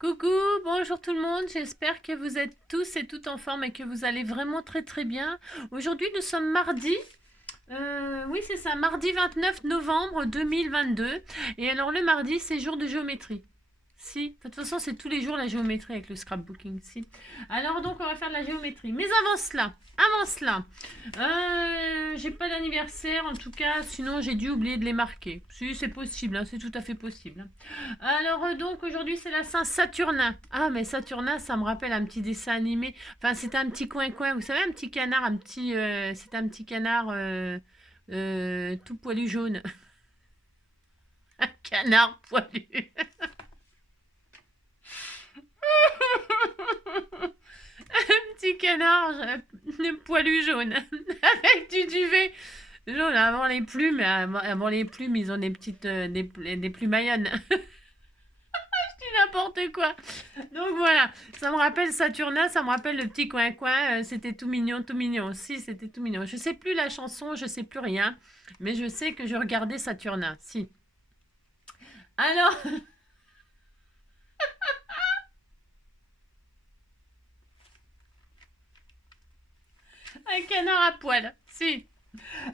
Coucou, bonjour tout le monde, j'espère que vous êtes tous et toutes en forme et que vous allez vraiment très très bien. Aujourd'hui nous sommes mardi, oui c'est ça, mardi 29 novembre 2022. Et alors le mardi c'est jour de géométrie. Si, de toute façon c'est tous les jours la géométrie avec le scrapbooking, si. Alors donc on va faire de la géométrie. Mais avant cela, j'ai pas d'anniversaire en tout cas, sinon j'ai dû oublier de les marquer. Si c'est possible, hein, c'est tout à fait possible. Alors donc aujourd'hui c'est la Saint-Saturnin. Ah mais Saturnin ça me rappelle un petit dessin animé. Enfin c'est un petit coin-coin, vous savez un petit canard, c'est un petit canard tout poilu jaune. Un canard poilu. Un petit canard poilu jaune avec du duvet jaune avant les plumes ils ont des petites des plumes mayonnes. N'importe quoi. Donc voilà, ça me rappelle Saturnin, ça me rappelle le petit coin-coin, c'était tout mignon, tout mignon. Si, c'était tout mignon. Je sais plus la chanson, je sais plus rien, mais je sais que je regardais Saturnin, si. Alors, un canard à poil, si.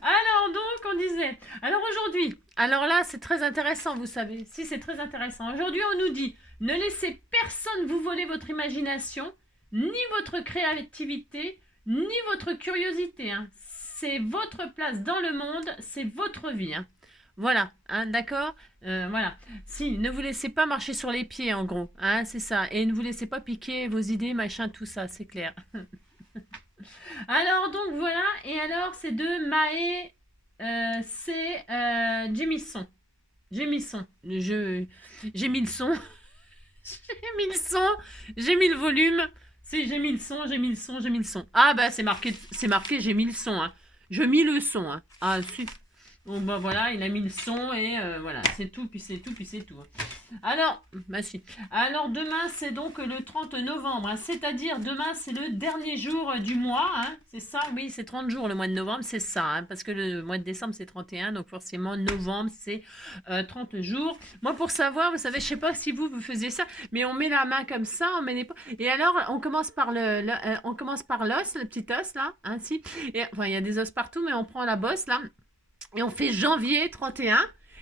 Alors donc, on disait, alors aujourd'hui, alors là, c'est très intéressant, vous savez, si c'est très intéressant. Aujourd'hui, on nous dit, ne laissez personne vous voler votre imagination, ni votre créativité, ni votre curiosité. Hein. C'est votre place dans le monde, c'est votre vie. Hein. Voilà, hein, d'accord. Voilà. Si, ne vous laissez pas marcher sur les pieds, en gros. Hein, c'est ça. Et ne vous laissez pas piquer vos idées, machin, tout ça, c'est clair. Alors donc voilà, et alors c'est de Mae, c'est Jémisson. Jémisson. J'ai mis le son. J'ai mis le son. J'ai mis le volume. J'ai mis le son, j'ai mis le son, j'ai mis le son. Ah bah c'est marqué j'ai mis le son. Hein. Je mis le son. Hein. Ah si. Bon bah voilà, il a mis le son et voilà, c'est tout, puis c'est tout, puis c'est tout. Alors, bah si. Alors demain c'est donc le 30 novembre, hein, c'est-à-dire demain c'est le dernier jour du mois, hein, c'est ça, oui c'est 30 jours le mois de novembre, c'est ça, hein, parce que le mois de décembre c'est 31, donc forcément novembre c'est 30 jours. Moi pour savoir, vous savez, je sais pas si vous faisiez ça, mais on met la main comme ça, on met les et alors on commence par on commence par l'os, le petit os là, hein, si. Et, enfin il y a des os partout, mais on prend la bosse là. Et on fait janvier 31.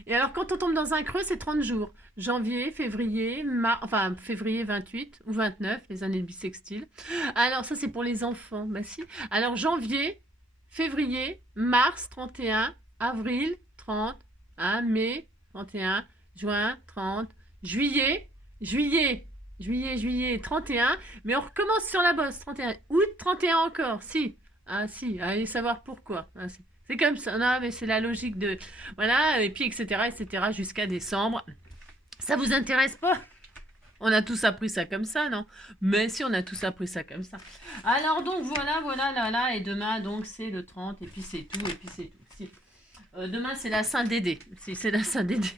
Et alors, quand on tombe dans un creux, c'est 30 jours. Janvier, février, enfin, février 28 ou 29, les années bissextiles. Alors, ça, c'est pour les enfants. Bah, si. Alors, janvier, février, mars, 31, avril, 30, hein, mai, 31, juin, 30, juillet, 31. Mais on recommence sur la bosse, 31. Août, 31 encore. Si. Ah, si. Allez savoir pourquoi. Ah, si. C'est comme ça, non, mais c'est la logique de... Voilà, et puis etc., jusqu'à décembre. Ça vous intéresse pas? On a tous appris ça comme ça, non? Mais si, on a tous appris ça comme ça. Alors donc, voilà, là, et demain, donc, c'est le 30, et puis c'est tout, Si. Demain, c'est la Saint-Dédé. Si, c'est la Saint-Dédé.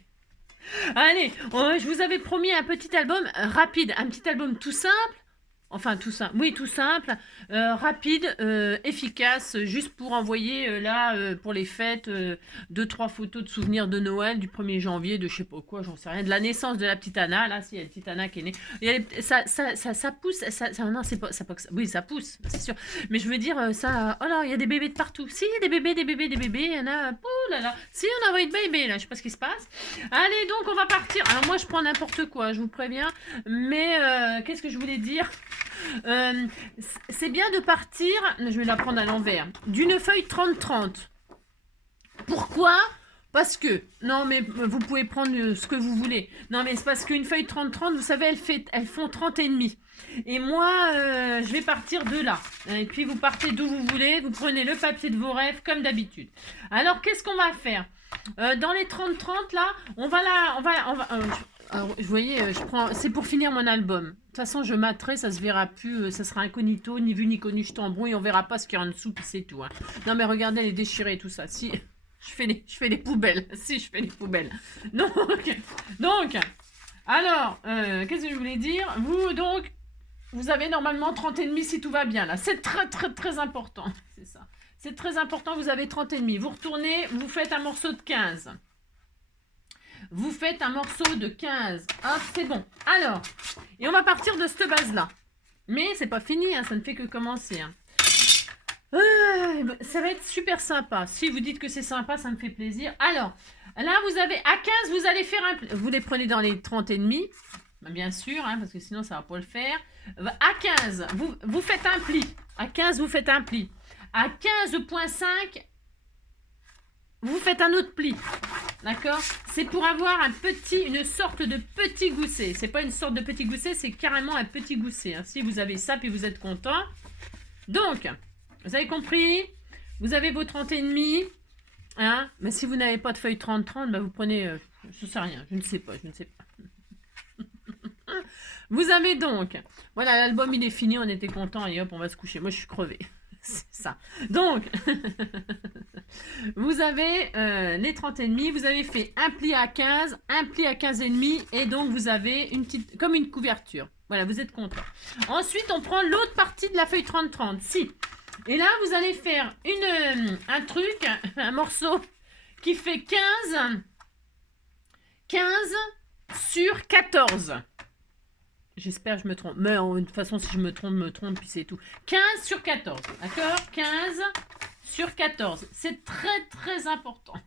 Allez, je vous avais promis un petit album rapide, un petit album tout simple. Enfin, tout simple. Oui, tout simple, rapide, efficace, juste pour envoyer, pour les fêtes, 2-3 photos de souvenirs de Noël du 1er janvier, de je sais pas quoi, j'en sais rien, de la naissance de la petite Anna, là, s'il y a une petite Anna qui est née. Ça pousse, non, c'est pas, oui, ça pousse, c'est sûr. Mais je veux dire, oh là, il y a des bébés de partout. Si, des bébés, il y en a, oh là là. Si, on a envoyé de bébés, là, je sais pas ce qui se passe. Allez, donc, on va partir. Alors, moi, je prends n'importe quoi, je vous préviens. Mais, qu'est-ce que je voulais dire? C'est bien de partir, je vais la prendre à l'envers, d'une feuille 30-30. Pourquoi? Parce que, non mais vous pouvez prendre ce que vous voulez. Non mais c'est parce qu'une feuille 30-30, vous savez, elles font 30 et demi. Et moi, je vais partir de là. Et puis vous partez d'où vous voulez, vous prenez le papier de vos rêves comme d'habitude. Alors qu'est-ce qu'on va faire? Dans les 30-30 là, alors, vous voyez, c'est pour finir mon album. De toute façon, je m'atterai, ça se verra plus, ça sera incognito, ni vu ni connu, je t'embrouille, on verra pas ce qu'il y a en dessous, puis c'est tout. Hein. Non mais regardez, elle est déchirée et tout ça. Si, je fais des poubelles. Si, je fais des poubelles. Donc, alors, qu'est-ce que je voulais dire? Vous avez normalement 30 et demi si tout va bien là. C'est très très très important. C'est ça. C'est très important, vous avez 30 et demi. Vous retournez, vous faites un morceau de 15. Vous faites un morceau de 15. Hop, c'est bon. Alors, Et on va partir de cette base-là. Mais c'est pas fini, hein, ça ne fait que commencer. Hein. Ça va être super sympa. Si vous dites que c'est sympa, ça me fait plaisir. Alors, là, vous avez à 15, vous allez faire un... Vous les prenez dans les 30 et demi, bien sûr, hein, parce que sinon, ça va pas le faire. À 15, vous faites un pli. À 15, vous faites un pli. À 15,5, vous faites un autre pli. D'accord? C'est pour avoir une sorte de petit gousset. C'est pas une sorte de petit gousset, c'est carrément un petit gousset. Hein. Si vous avez ça, puis vous êtes content. Donc, vous avez compris? Vous avez vos 30 et demi. Hein? Mais si vous n'avez pas de feuille 30-30, bah vous prenez... je sais rien, je ne sais pas. Vous avez donc... Voilà, l'album, il est fini, on était content et hop, on va se coucher. Moi, je suis crevée. C'est ça. Donc, vous avez les 30 et demi, vous avez fait un pli à 15, un pli à 15 et demi, et donc vous avez une petite, comme une couverture. Voilà, vous êtes content. Ensuite, on prend l'autre partie de la feuille 30-30. Si. Et là, vous allez faire un truc, un morceau qui fait 15 sur 14. J'espère que je me trompe. Mais de toute façon, si je me trompe, puis c'est tout. 15 sur 14. D'accord? 15 sur 14. C'est très, très important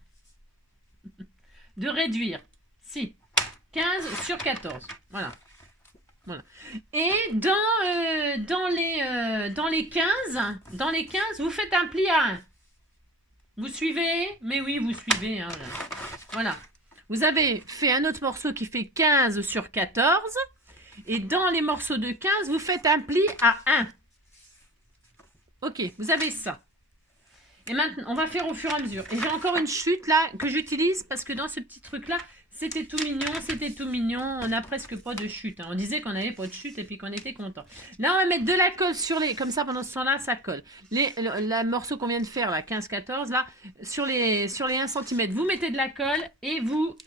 de réduire. Si. 15 sur 14. Voilà. Voilà. Et dans les 15, vous faites un pli à 1. Vous suivez? Mais oui, vous suivez. Hein, voilà. Vous avez fait un autre morceau qui fait 15 sur 14. Et dans les morceaux de 15, vous faites un pli à 1. Ok, vous avez ça. Et maintenant, on va faire au fur et à mesure. Et j'ai encore une chute là que j'utilise parce que dans ce petit truc là, c'était tout mignon. On n'a presque pas de chute. Hein. On disait qu'on n'avait pas de chute et puis qu'on était content. Là, on va mettre de la colle sur les... Comme ça, pendant ce temps-là, ça colle. Le morceau qu'on vient de faire, là, 15-14, là, sur les 1 cm, vous mettez de la colle et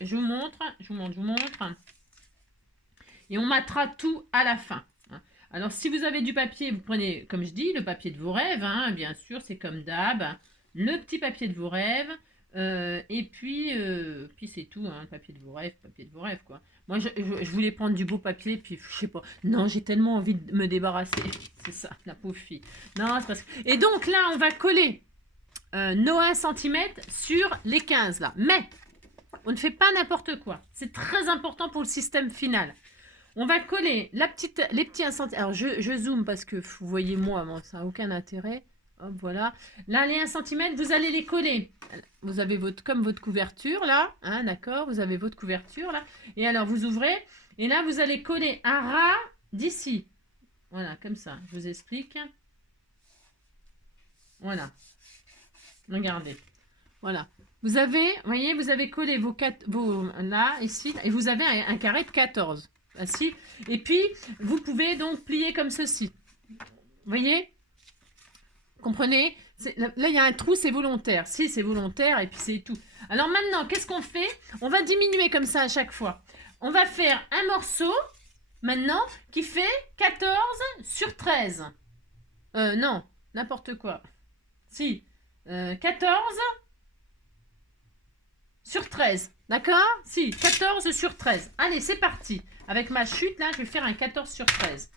je vous montre. Et on matera tout à la fin. Alors, si vous avez du papier, vous prenez, comme je dis, le papier de vos rêves. Hein, bien sûr, c'est comme d'hab. Le petit papier de vos rêves. Et puis c'est tout. Hein, papier de vos rêves, quoi. Moi, je voulais prendre du beau papier, puis je sais pas. Non, j'ai tellement envie de me débarrasser. C'est ça, la pauvre fille. Non, c'est parce que... Et donc, là, on va coller nos 1 cm sur les 15, là. Mais, on ne fait pas n'importe quoi. C'est très important pour le système final. On va coller les petits 1 cm. Alors, je zoome parce que vous voyez moi, bon, ça n'a aucun intérêt. Hop, voilà. Là, les 1 cm, vous allez les coller. Vous avez comme votre couverture, là. Hein, d'accord? Vous avez votre couverture, là. Et alors, vous ouvrez. Et là, vous allez coller un ras d'ici. Voilà, comme ça. Je vous explique. Voilà. Regardez. Voilà. Vous avez collé vos là, ici. Et vous avez un carré de 14. Ainsi. Et puis, vous pouvez donc plier comme ceci. Vous voyez? Comprenez? Là, il y a un trou, c'est volontaire. Si, c'est volontaire, et puis c'est tout. Alors maintenant, qu'est-ce qu'on fait? On va diminuer comme ça à chaque fois. On va faire un morceau, maintenant, qui fait 14 sur 13. Non, n'importe quoi. Si, 14 sur 13. D'accord? Si, 14 sur 13. Allez, c'est parti. Avec ma chute, là, je vais faire un 14 sur 13.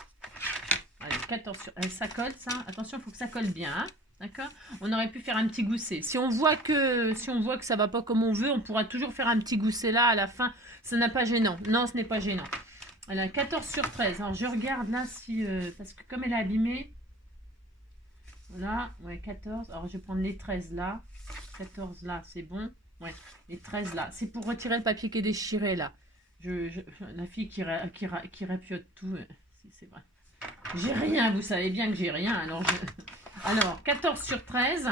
Allez, 14 sur... ça colle, ça. Attention, il faut que ça colle bien. Hein. D'accord? On aurait pu faire un petit gousset. Si on voit que ça va pas comme on veut, on pourra toujours faire un petit gousset là, à la fin. Ça n'est pas gênant. Non, ce n'est pas gênant. Voilà, 14 sur 13. Alors, je regarde là si... parce que comme elle est abîmée... Voilà, ouais, 14. Alors, je vais prendre les 13 là. 14 là, c'est bon. Ouais, les 13 là. C'est pour retirer le papier qui est déchiré là. La fille qui rapiote tout. C'est vrai. J'ai rien, vous savez bien que j'ai rien. Alors, 14 sur 13.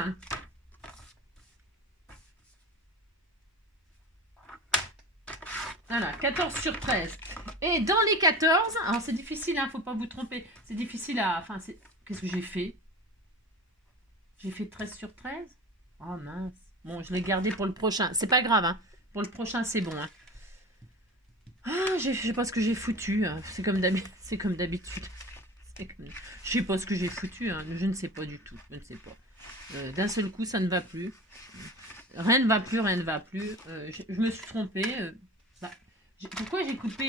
Voilà, 14 sur 13. Et dans les 14, alors c'est difficile, hein, faut pas vous tromper. C'est difficile à... Enfin, qu'est-ce que j'ai fait? J'ai fait 13 sur 13? Oh mince. Bon, je l'ai gardé pour le prochain. C'est pas grave, hein. Pour le prochain, c'est bon. Hein. Ah, je sais pas ce que j'ai foutu. Hein. C'est comme d'habitude. Je sais pas ce que j'ai foutu. Hein. Je ne sais pas du tout. Je ne sais pas. D'un seul coup, ça ne va plus. Rien ne va plus. Je me suis trompée. Pourquoi j'ai coupé...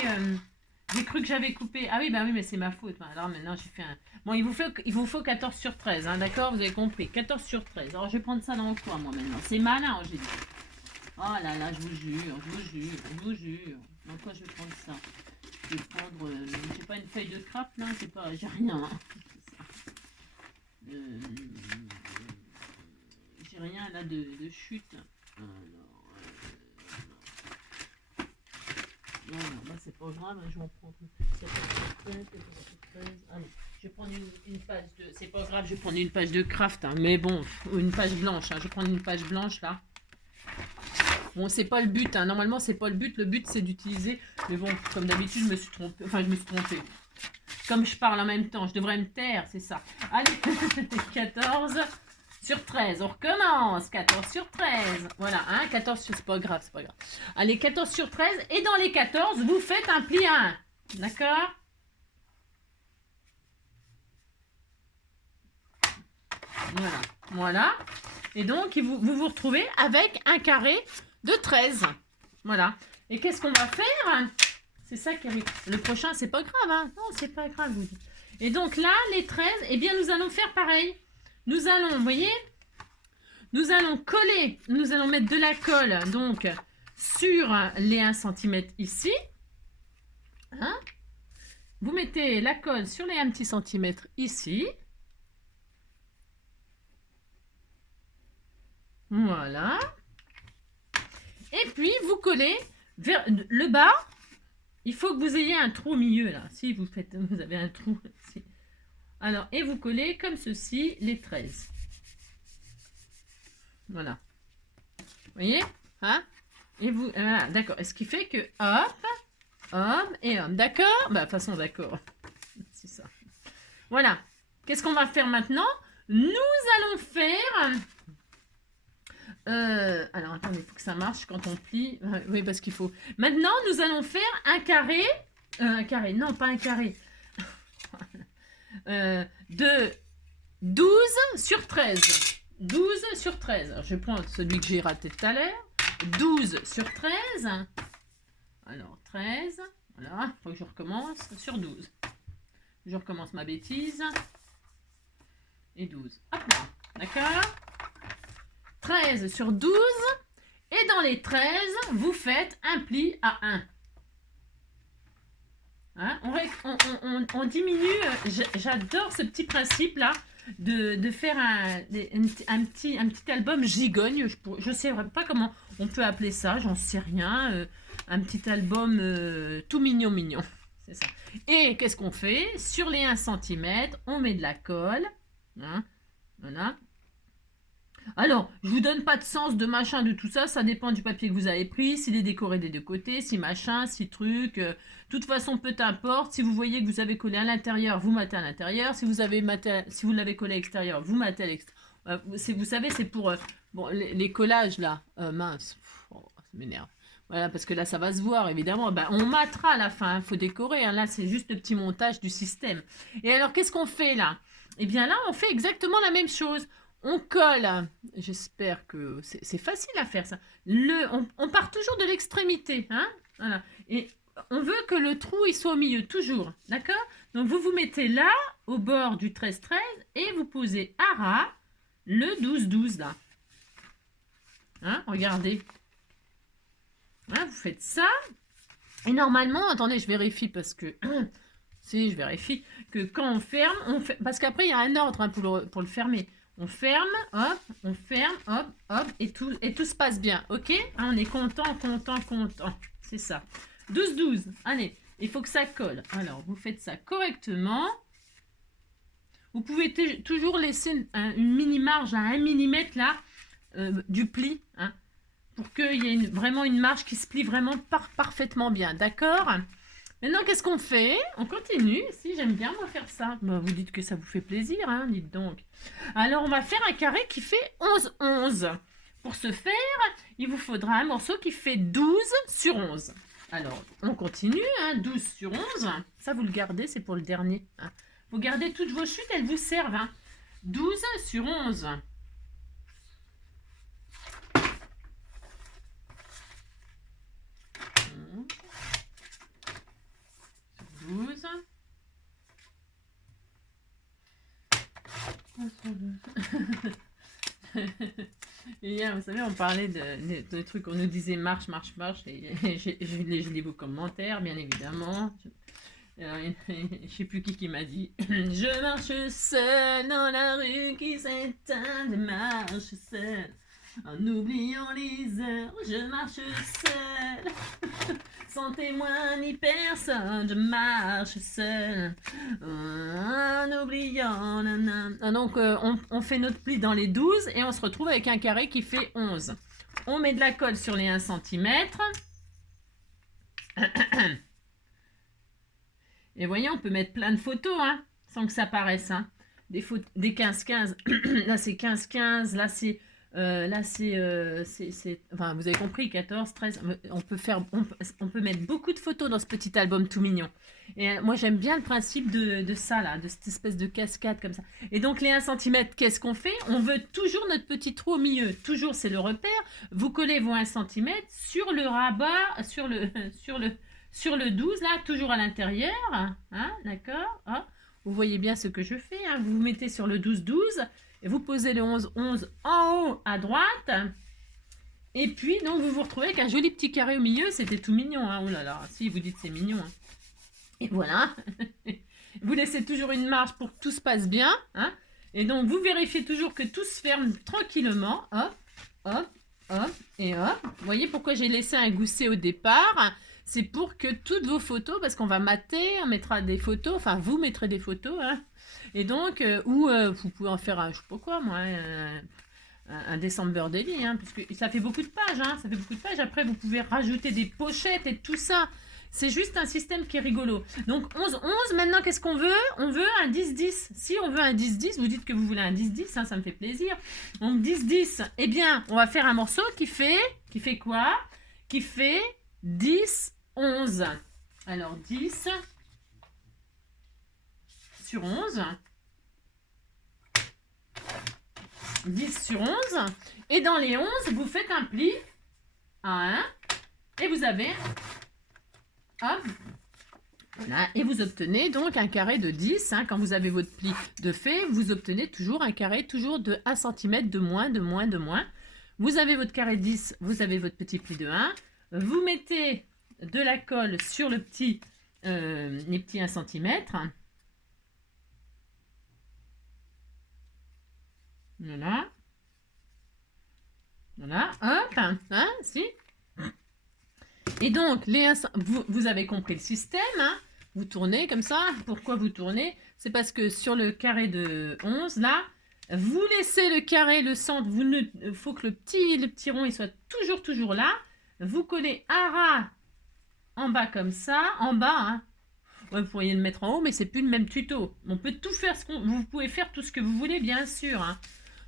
J'ai cru que j'avais coupé. Ah oui, bah oui, mais c'est ma faute. Alors maintenant, j'ai fait un... Bon, il vous faut 14 sur 13, hein, d'accord? Vous avez compris. 14 sur 13. Alors, je vais prendre ça dans le coin, moi, maintenant. C'est malin, j'ai dit. Oh là là, je vous jure, je vous jure, je vous jure. Dans quoi je vais prendre ça? Je vais prendre... j'ai pas une feuille de craft, là. C'est pas... J'ai rien, hein. Euh, j'ai rien, là, de chute. Alors... non, bah c'est pas grave, je vais en prendre 14, 13. Allez, je vais prendre une page de... C'est pas grave, je vais prendre une page de craft, hein, mais bon, une page blanche, hein, je vais prendre une page blanche, là. Bon, c'est pas le but, hein, normalement, c'est pas le but c'est d'utiliser... Mais bon, comme d'habitude, je me suis trompée, enfin, je me suis trompée. Comme je parle en même temps, je devrais me taire, c'est ça. Allez, 14 sur 13, on recommence. 14 sur 13. Voilà, hein, 14 sur... C'est pas grave, c'est pas grave. Allez, 14 sur 13. Et dans les 14, vous faites un pli à 1. D'accord? Voilà. Voilà. Et donc, vous vous retrouvez avec un carré de 13. Voilà. Et qu'est-ce qu'on va faire? C'est ça qui arrive. Le prochain, c'est pas grave, hein? Non, c'est pas grave, vous dites. Et donc là, les 13, eh bien, nous allons faire pareil. Nous allons, vous voyez, nous allons coller, nous allons mettre de la colle, donc, sur les 1 cm ici. Hein? Vous mettez la colle sur les 1 petit centimètre ici. Voilà. Et puis, vous collez vers le bas. Il faut que vous ayez un trou au milieu, là. Si vous avez un trou. Si. Alors, et vous collez comme ceci les 13. Voilà. Vous voyez? Hein? Et vous... Voilà, d'accord. Ce qui fait que, hop, homme et homme. D'accord? Bah, de toute façon, d'accord. C'est ça. Voilà. Qu'est-ce qu'on va faire maintenant? Nous allons faire... alors, attendez, il faut que ça marche quand on plie. Oui, parce qu'il faut... Maintenant, nous allons faire un carré. Un carré, non, pas un carré. De 12 sur 13. 12 sur 13. Alors, je prends celui que j'ai raté tout à l'heure. 12 sur 13. Alors, 13. Voilà, il faut que je recommence sur 12. Je recommence ma bêtise. Et 12. Hop là. D'accord? 13 sur 12. Et dans les 13, vous faites un pli à 1. Hein? On diminue. J'adore ce petit principe-là de faire un petit album gigogne. Je ne sais pas comment on peut appeler ça. J'en sais rien. Un petit album tout mignon, mignon. C'est ça. Et qu'est-ce qu'on fait? Sur les 1 cm, on met de la colle. Hein? Voilà. Alors, je vous donne pas de sens de machin, de tout ça. Ça dépend du papier que vous avez pris, s'il est décoré des deux côtés, si machin, si truc. De toute façon, peu importe. Si vous voyez que vous avez collé à l'intérieur, vous matez à l'intérieur. Si vous l'avez collé à l'extérieur, vous matez à l'extérieur. Vous savez, c'est pour bon, les collages là. Mince, ça m'énerve. Voilà, parce que là, ça va se voir, évidemment. Ben, on matera à la fin, il faut décorer. Hein. Là, c'est juste le petit montage du système. Et alors, qu'est-ce qu'on fait là? Eh bien là, on fait exactement la même chose. On colle, j'espère que c'est facile à faire ça. On part toujours de l'extrémité, hein, voilà. Et on veut que le trou il soit au milieu, toujours, d'accord? Donc vous vous mettez là, au bord du 13-13, et vous posez à ras le 12-12 là. Hein, regardez. Hein, vous faites ça. Et normalement, attendez, je vérifie parce que... si, je vérifie que quand on ferme, parce qu'après il y a un ordre hein, pour le fermer. On ferme, hop, hop, et tout se passe bien, ok? Hein, on est content. C'est ça. 12-12, allez, il faut que ça colle. Alors, vous faites ça correctement. Vous pouvez toujours laisser une mini-marge à 1 mm là, du pli, hein, pour qu'il y ait vraiment une marge qui se plie vraiment parfaitement bien, d'accord? Maintenant, qu'est-ce qu'on fait? On continue. Si, j'aime bien moi faire ça. Bah, vous dites que ça vous fait plaisir, hein, dites donc. Alors, on va faire un carré qui fait 11-11. Pour ce faire, il vous faudra un morceau qui fait 12 sur 11. Alors, on continue, hein, 12 sur 11. Ça, vous le gardez, c'est pour le dernier. Hein. Vous gardez toutes vos chutes, elles vous servent. Hein. 12 sur 11. ça. Et hier, vous savez, on parlait de trucs, on nous disait marche, marche, marche, et je lis vos commentaires, bien évidemment. Alors, je sais plus qui m'a dit je marche seul dans la rue qui s'éteint, je marche seul en oubliant les heures, je marche seul sans témoin ni personne, je marche seul en oubliant donc on fait notre pli dans les 12 et on se retrouve avec un carré qui fait 11. On met de la colle sur les 1 cm. Et voyez, on peut mettre plein de photos, hein, sans que ça paraisse. Hein. Des 15-15, là c'est 15-15, là c'est... enfin, vous avez compris, 14, 13, on peut mettre beaucoup de photos dans ce petit album tout mignon. Et moi, j'aime bien le principe de ça, là, de cette espèce de cascade comme ça. Et donc, les 1 cm, qu'est-ce qu'on fait? On veut toujours notre petit trou au milieu. Toujours, c'est le repère. Vous collez vos 1 cm sur le rabat, sur le 12, là, toujours à l'intérieur. Hein, d'accord, hein. Vous voyez bien ce que je fais. Hein. Vous vous mettez sur le 12-12. Et vous posez le 11-11 en haut à droite. Et puis, donc, vous vous retrouvez avec un joli petit carré au milieu. C'était tout mignon. Hein. Oh là là, si vous dites c'est mignon. Hein. Et voilà. Vous laissez toujours une marge pour que tout se passe bien. Hein. Et donc, vous vérifiez toujours que tout se ferme tranquillement. Hop, hop, hop et hop. Vous voyez pourquoi j'ai laissé un gousset au départ? C'est pour que toutes vos photos, parce qu'on va mater, on mettra des photos. Enfin, vous mettrez des photos, hein. Et donc, vous pouvez en faire un, je sais pas quoi, moi, un December Daily, hein, puisque ça fait beaucoup de pages, hein, ça fait beaucoup de pages. Après, vous pouvez rajouter des pochettes et tout ça. C'est juste un système qui est rigolo. Donc, 11-11, maintenant, qu'est-ce qu'on veut? On veut un 10-10. Si on veut un 10-10, vous dites que vous voulez un 10-10, hein, ça me fait plaisir. Donc, 10-10, eh bien, on va faire un morceau qui fait quoi? Qui fait 10-11. Alors, 10 sur 11. 10 sur 11. Et dans les 11, vous faites un pli à 1. Et vous avez... Hop. Voilà. Et vous obtenez donc un carré de 10. Hein. Quand vous avez votre pli de fait, vous obtenez toujours un carré toujours de 1 cm de moins, de moins, de moins. Vous avez votre carré de 10, vous avez votre petit pli de 1. Vous mettez de la colle sur le petit, les petits 1 cm. Voilà. Voilà. Hop. Hein, si. Et donc, vous avez compris le système. Hein. Vous tournez comme ça. Pourquoi vous tournez? C'est parce que sur le carré de 11, là, vous laissez le carré, le centre. Il faut que le petit rond il soit toujours là. Vous collez un ras en bas comme ça. En bas, hein. Ouais, vous pourriez le mettre en haut, mais c'est plus le même tuto. On peut tout faire. Vous pouvez faire tout ce que vous voulez, bien sûr. Hein.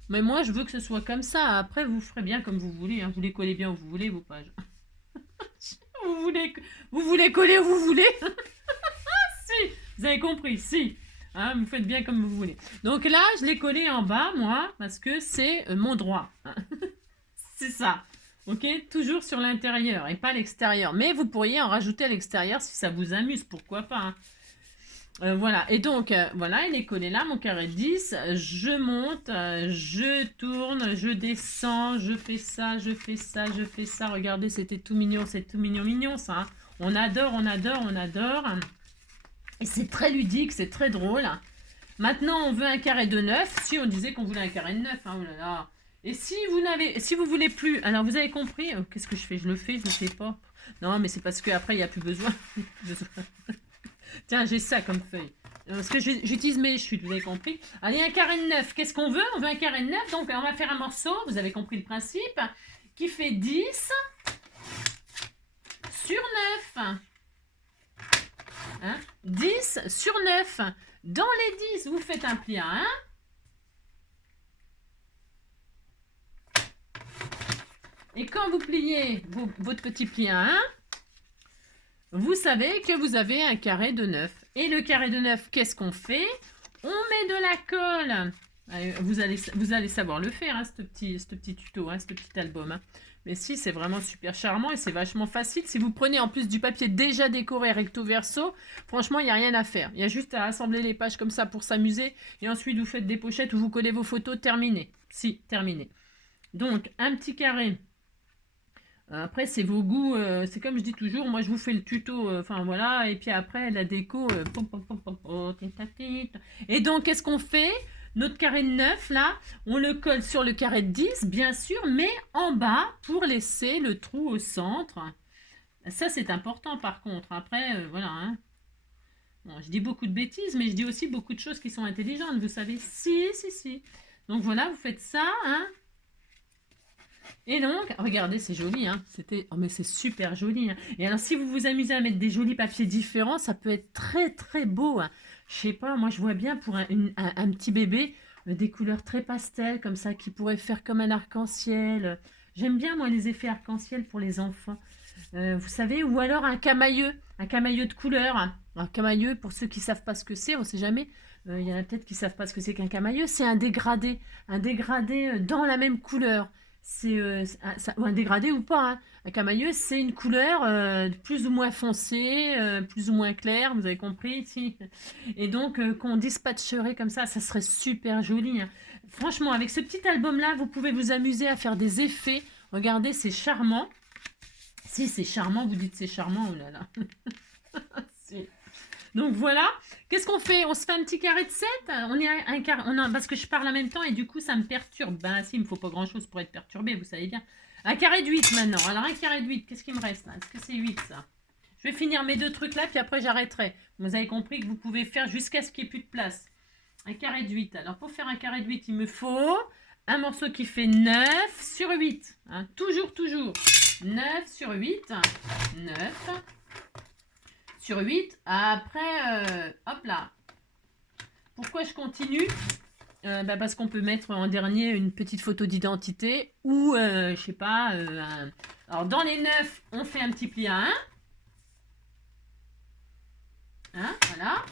Mais moi, je veux que ce soit comme ça. Après, vous ferez bien comme vous voulez. Hein. Vous les collez bien où vous voulez, vos pages. vous voulez coller où vous voulez. Si, vous avez compris, si. Hein, vous faites bien comme vous voulez. Donc là, je l'ai collé en bas, moi, parce que c'est mon droit. Hein. C'est ça. Ok, toujours sur l'intérieur et pas l'extérieur. Mais vous pourriez en rajouter à l'extérieur si ça vous amuse, pourquoi pas. Hein. Voilà, et donc, voilà, il est collé là, mon carré de 10, je monte, je tourne, je descends, je fais ça, je fais ça, je fais ça, regardez, c'était tout mignon, c'est tout mignon, mignon, ça, hein. On adore, on adore, on adore, et c'est très ludique, c'est très drôle. Maintenant, on veut un carré de 9, si on disait qu'on voulait un carré de 9, hein, oh là là. Et si vous voulez plus, alors vous avez compris, qu'est-ce que je fais? Je le fais pas. Non, mais c'est parce qu'après, il n'y a plus besoin. Tiens, j'ai ça comme feuille. Parce que j'utilise mes chutes, vous avez compris. Allez, un carré de 9. Qu'est-ce qu'on veut? On veut un carré de 9. Donc, on va faire un morceau, vous avez compris le principe, qui fait 10 sur 9. Hein? 10 sur 9. Dans les 10, vous faites un pli à 1. Et quand vous pliez votre petit pli à 1, vous savez que vous avez un carré de 9. Et le carré de 9, qu'est-ce qu'on fait? On met de la colle. Allez, vous allez savoir le faire, hein, ce petit tuto, hein, ce petit album. Hein. Mais si, c'est vraiment super charmant et c'est vachement facile. Si vous prenez en plus du papier déjà décoré recto verso, franchement, il n'y a rien à faire. Il y a juste à assembler les pages comme ça pour s'amuser. Et ensuite, vous faites des pochettes où vous collez vos photos. Terminé. Si, terminé. Donc, un petit carré. Après, c'est vos goûts. C'est comme je dis toujours, moi, je vous fais le tuto. Enfin, voilà. Et puis après, la déco. Et donc, qu'est-ce qu'on fait? Notre carré de 9, là, on le colle sur le carré de 10, bien sûr, mais en bas pour laisser le trou au centre. Ça, c'est important, par contre. Après, voilà. Hein. Bon, je dis beaucoup de bêtises, mais je dis aussi beaucoup de choses qui sont intelligentes, vous savez. Si, si, si. Donc, voilà, vous faites ça, hein. Et donc, regardez, c'est joli, hein. Oh, mais c'est super joli, hein. Et alors, si vous vous amusez à mettre des jolis papiers différents, ça peut être très, très beau, hein. Je sais pas, moi, je vois bien pour un petit bébé, des couleurs très pastel, comme ça, qui pourrait faire comme un arc-en-ciel. J'aime bien, moi, les effets arc-en-ciel pour les enfants. Vous savez, ou alors un camailleux de couleur, hein. Un camailleux, pour ceux qui savent pas ce que c'est, on sait jamais. Il y en a peut-être qui savent pas ce que c'est qu'un camailleux. C'est un dégradé dans la même couleur. C'est ou un dégradé ou pas. Hein. Un camailleux, c'est une couleur plus ou moins foncée, plus ou moins claire, vous avez compris si. Et donc, qu'on dispatcherait comme ça serait super joli. Hein. Franchement, avec ce petit album-là, vous pouvez vous amuser à faire des effets. Regardez, c'est charmant. Si, c'est charmant, vous dites c'est charmant, oh là là. Si. Donc voilà, qu'est-ce qu'on fait? On se fait un petit carré de 7. On est un carré, parce que je parle en même temps et du coup ça me perturbe. Ben si, il me faut pas grand chose pour être perturbé, vous savez bien. Un carré de 8 maintenant. Alors un carré de 8, qu'est-ce qu'il me reste là? Est-ce que c'est 8 ça? Je vais finir mes deux trucs là, puis après j'arrêterai. Vous avez compris que vous pouvez faire jusqu'à ce qu'il n'y ait plus de place. Un carré de 8. Alors pour faire un carré de 8, il me faut un morceau qui fait 9 sur 8. Hein, toujours, toujours. 9 sur 8. 9 sur 8. Après, hop là. Pourquoi je continue? Parce qu'on peut mettre en dernier une petite photo d'identité ou, je sais pas, alors dans les 9, on fait un petit pli à 1. Hein, voilà.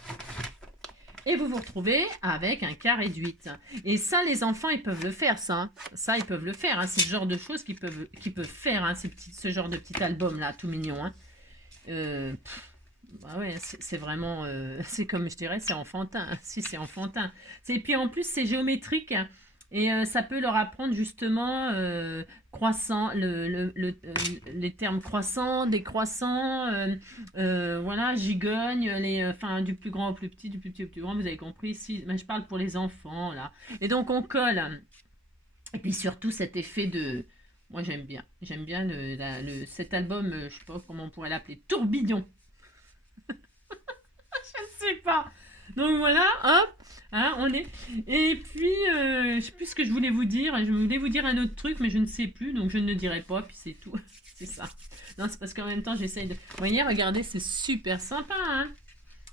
Et vous vous retrouvez avec un carré de 8. Et ça, les enfants, ils peuvent le faire, ça. Hein. Ça, ils peuvent le faire. Hein. C'est le genre de choses qu'ils peuvent faire, hein, ce genre de petit album-là, tout mignon. Hein. Bah ouais, c'est vraiment, c'est comme je dirais, c'est enfantin. Si, c'est enfantin. Et puis en plus, c'est géométrique. Hein, et ça peut leur apprendre justement croissant, les termes croissants, décroissants, voilà, gigogne, enfin, du plus grand au plus petit, du plus petit au plus grand, vous avez compris. Si, mais je parle pour les enfants, là. Et donc, on colle. Et puis surtout, cet effet de... Moi, j'aime bien. J'aime bien cet album, je sais pas comment on pourrait l'appeler, tourbillon. Je ne sais pas. Donc voilà, hop, hein, on est. Et puis, je sais plus ce que je voulais vous dire. Je voulais vous dire un autre truc, mais je ne sais plus, donc je ne le dirai pas, puis c'est tout. C'est ça. Non, c'est parce qu'en même temps, j'essaye de... Vous voyez, regardez, c'est super sympa, hein.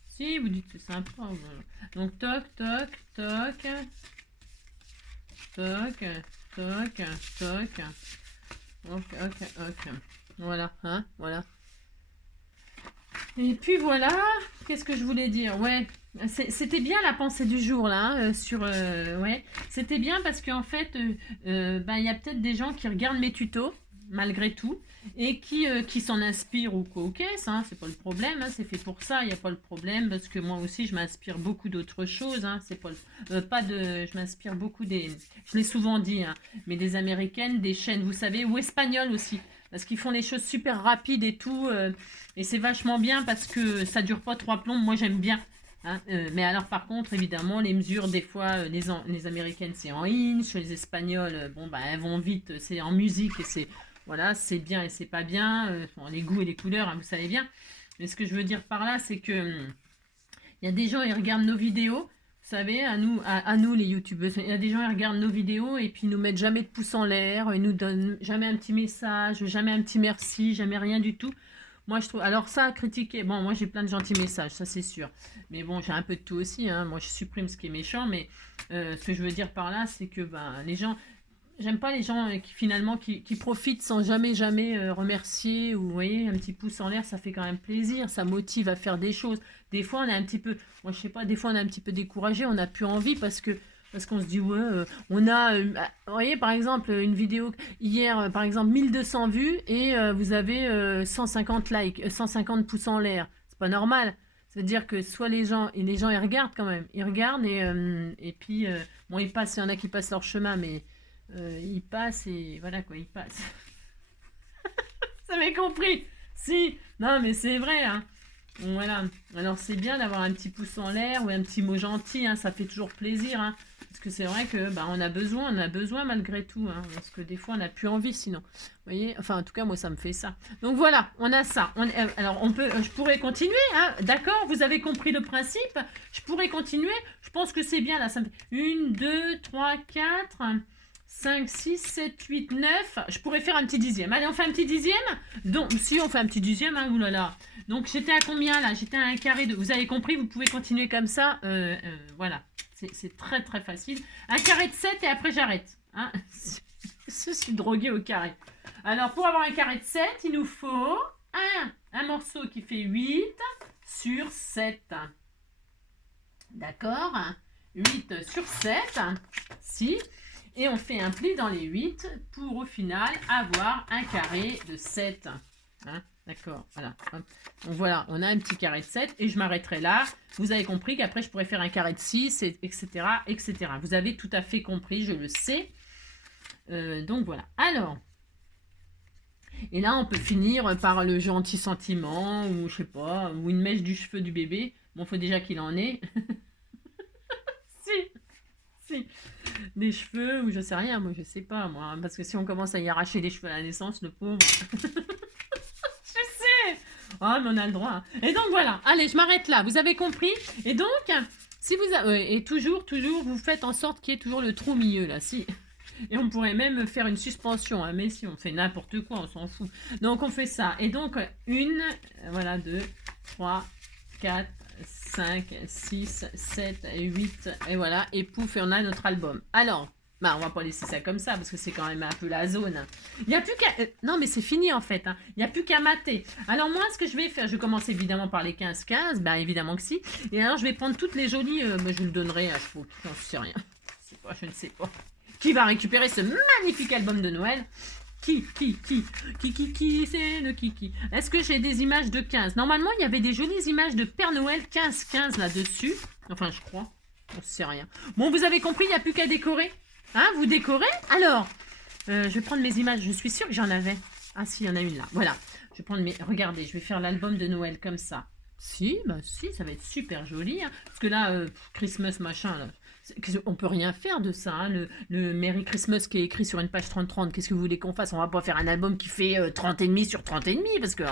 Si, vous dites que c'est sympa. Voilà. Donc, toc, toc, toc. Toc, toc, toc. Ok, ok, ok. Voilà, hein, voilà. Et puis voilà, qu'est-ce que je voulais dire? Ouais, c'était bien la pensée du jour là, hein, ouais, c'était bien parce qu'en fait, il y a peut-être des gens qui regardent mes tutos malgré tout et qui s'en inspirent ou quoi, ok, ça, c'est pas le problème, hein, c'est fait pour ça, il n'y a pas le problème parce que moi aussi je m'inspire beaucoup d'autres choses, hein, c'est pas je m'inspire beaucoup je l'ai souvent dit, hein, mais des américaines, des chaînes, vous savez, ou espagnoles aussi. Parce qu'ils font les choses super rapides et tout. Et c'est vachement bien parce que ça dure pas 3 plombes. Moi, j'aime bien. Hein. Mais alors, par contre, évidemment, les mesures, des fois, les américaines, c'est en inch. Les espagnoles, elles vont vite. C'est en musique et voilà, c'est bien et c'est pas bien. Les goûts et les couleurs, hein, vous savez bien. Mais ce que je veux dire par là, c'est que il y a des gens, ils regardent nos vidéos. Vous savez, à nous les youtubeurs, il y a des gens qui regardent nos vidéos et puis ils nous mettent jamais de pouce en l'air, ils nous donnent jamais un petit message, jamais un petit merci, jamais rien du tout. Moi je trouve, alors ça à critiquer, bon moi j'ai plein de gentils messages, ça c'est sûr, mais bon j'ai un peu de tout aussi, hein. Moi je supprime ce qui est méchant, mais ce que je veux dire par là c'est que les gens, j'aime pas les gens qui profitent sans jamais remercier ou vous voyez un petit pouce en l'air, ça fait quand même plaisir, ça motive à faire des choses. Des fois on est un petit peu, moi je sais pas, des fois on est un petit peu découragé, on n'a plus envie parce que Parce qu'on se dit, ouais, on a, vous voyez, par exemple, une vidéo hier, par exemple, 1200 vues et vous avez 150 likes, 150 pouces en l'air. C'est pas normal. Ça veut dire que soit les gens, ils regardent quand même. Ils regardent et puis, bon, ils passent, il y en a qui passent leur chemin, mais ils passent et voilà quoi, ils passent. Vous avez compris? Si, non, mais c'est vrai, hein. Voilà. Alors c'est bien d'avoir un petit pouce en l'air ou un petit mot gentil, hein, ça fait toujours plaisir, hein. Parce que c'est vrai que bah, on a besoin malgré tout, hein, parce que des fois on n'a plus envie sinon. Vous voyez, enfin en tout cas moi ça me fait ça. Donc voilà, on a ça. Alors on peut, je pourrais continuer, hein, d'accord? Vous avez compris le principe? Je pourrais continuer. Je pense que c'est bien là. Ça me fait 1, 2, 3, 4, 5, 6, 7, 8, 9. Je pourrais faire un petit dixième. Allez, on fait un petit dixième. Donc si on fait un petit dixième, hein, oulala. Donc j'étais à combien là? J'étais à un carré de... Vous avez compris, vous pouvez continuer comme ça. Voilà, c'est très très facile. Un carré de 7 et après j'arrête. Hein. Je suis droguée au carré. Alors pour avoir un carré de 7, il nous faut un morceau qui fait 8 sur 7. D'accord? 8 sur 7. Si. Et on fait un pli dans les 8 pour au final avoir un carré de 7. Hein? D'accord, voilà. Donc voilà, on a un petit carré de 7 et je m'arrêterai là. Vous avez compris qu'après je pourrais faire un carré de 6, etc., etc. Vous avez tout à fait compris, je le sais. Donc voilà. Alors, et là on peut finir par le gentil sentiment ou je sais pas, ou une mèche du cheveu du bébé. Bon, faut déjà qu'il en ait. Si. Des cheveux ou je sais rien, moi je sais pas moi. Parce que si on commence à y arracher des cheveux à la naissance, le pauvre. Ah, mais on a le droit. Hein. Et donc voilà. Allez, je m'arrête là. Vous avez compris? Et donc, si vous avez, et toujours, vous faites en sorte qu'il y ait toujours le trou au milieu là. Si. Et on pourrait même faire une suspension. Hein, mais si on fait n'importe quoi, on s'en fout. Donc on fait ça. Et donc, voilà, 2, 3, 4, 5, 6, 7, 8. Et voilà. Et pouf, et on a notre album. Alors. Bah, on va pas laisser ça comme ça parce que c'est quand même un peu la zone. Il n'y a plus qu'à... non, mais c'est fini en fait. Hein. Il n'y a plus qu'à mater. Alors moi, ce que je vais faire, je commence évidemment par les 15-15. Bah, évidemment que si. Et alors, je vais prendre toutes les jolies... je vous le donnerai à chevaux. Non, je sais rien. Je ne sais pas. Qui va récupérer ce magnifique album de Noël? Qui c'est le qui? Est-ce que j'ai des images de 15? Normalement, il y avait des jolies images de Père Noël 15-15 là-dessus. Enfin, je crois. On ne sait rien. Bon, vous avez compris, il n'y a plus qu'à décorer. Hein, vous décorez? Alors, je vais prendre mes images. Je suis sûre que j'en avais. Ah si, il y en a une là. Voilà. Je vais prendre mes... Regardez, je vais faire l'album de Noël comme ça. Si, bah si, ça va être super joli. Hein. Parce que là, Christmas machin, là, on peut rien faire de ça. Hein. Le Merry Christmas qui est écrit sur une page 30-30, qu'est-ce que vous voulez qu'on fasse? On va pas faire un album qui fait 30 et demi sur 30 et demi. Parce que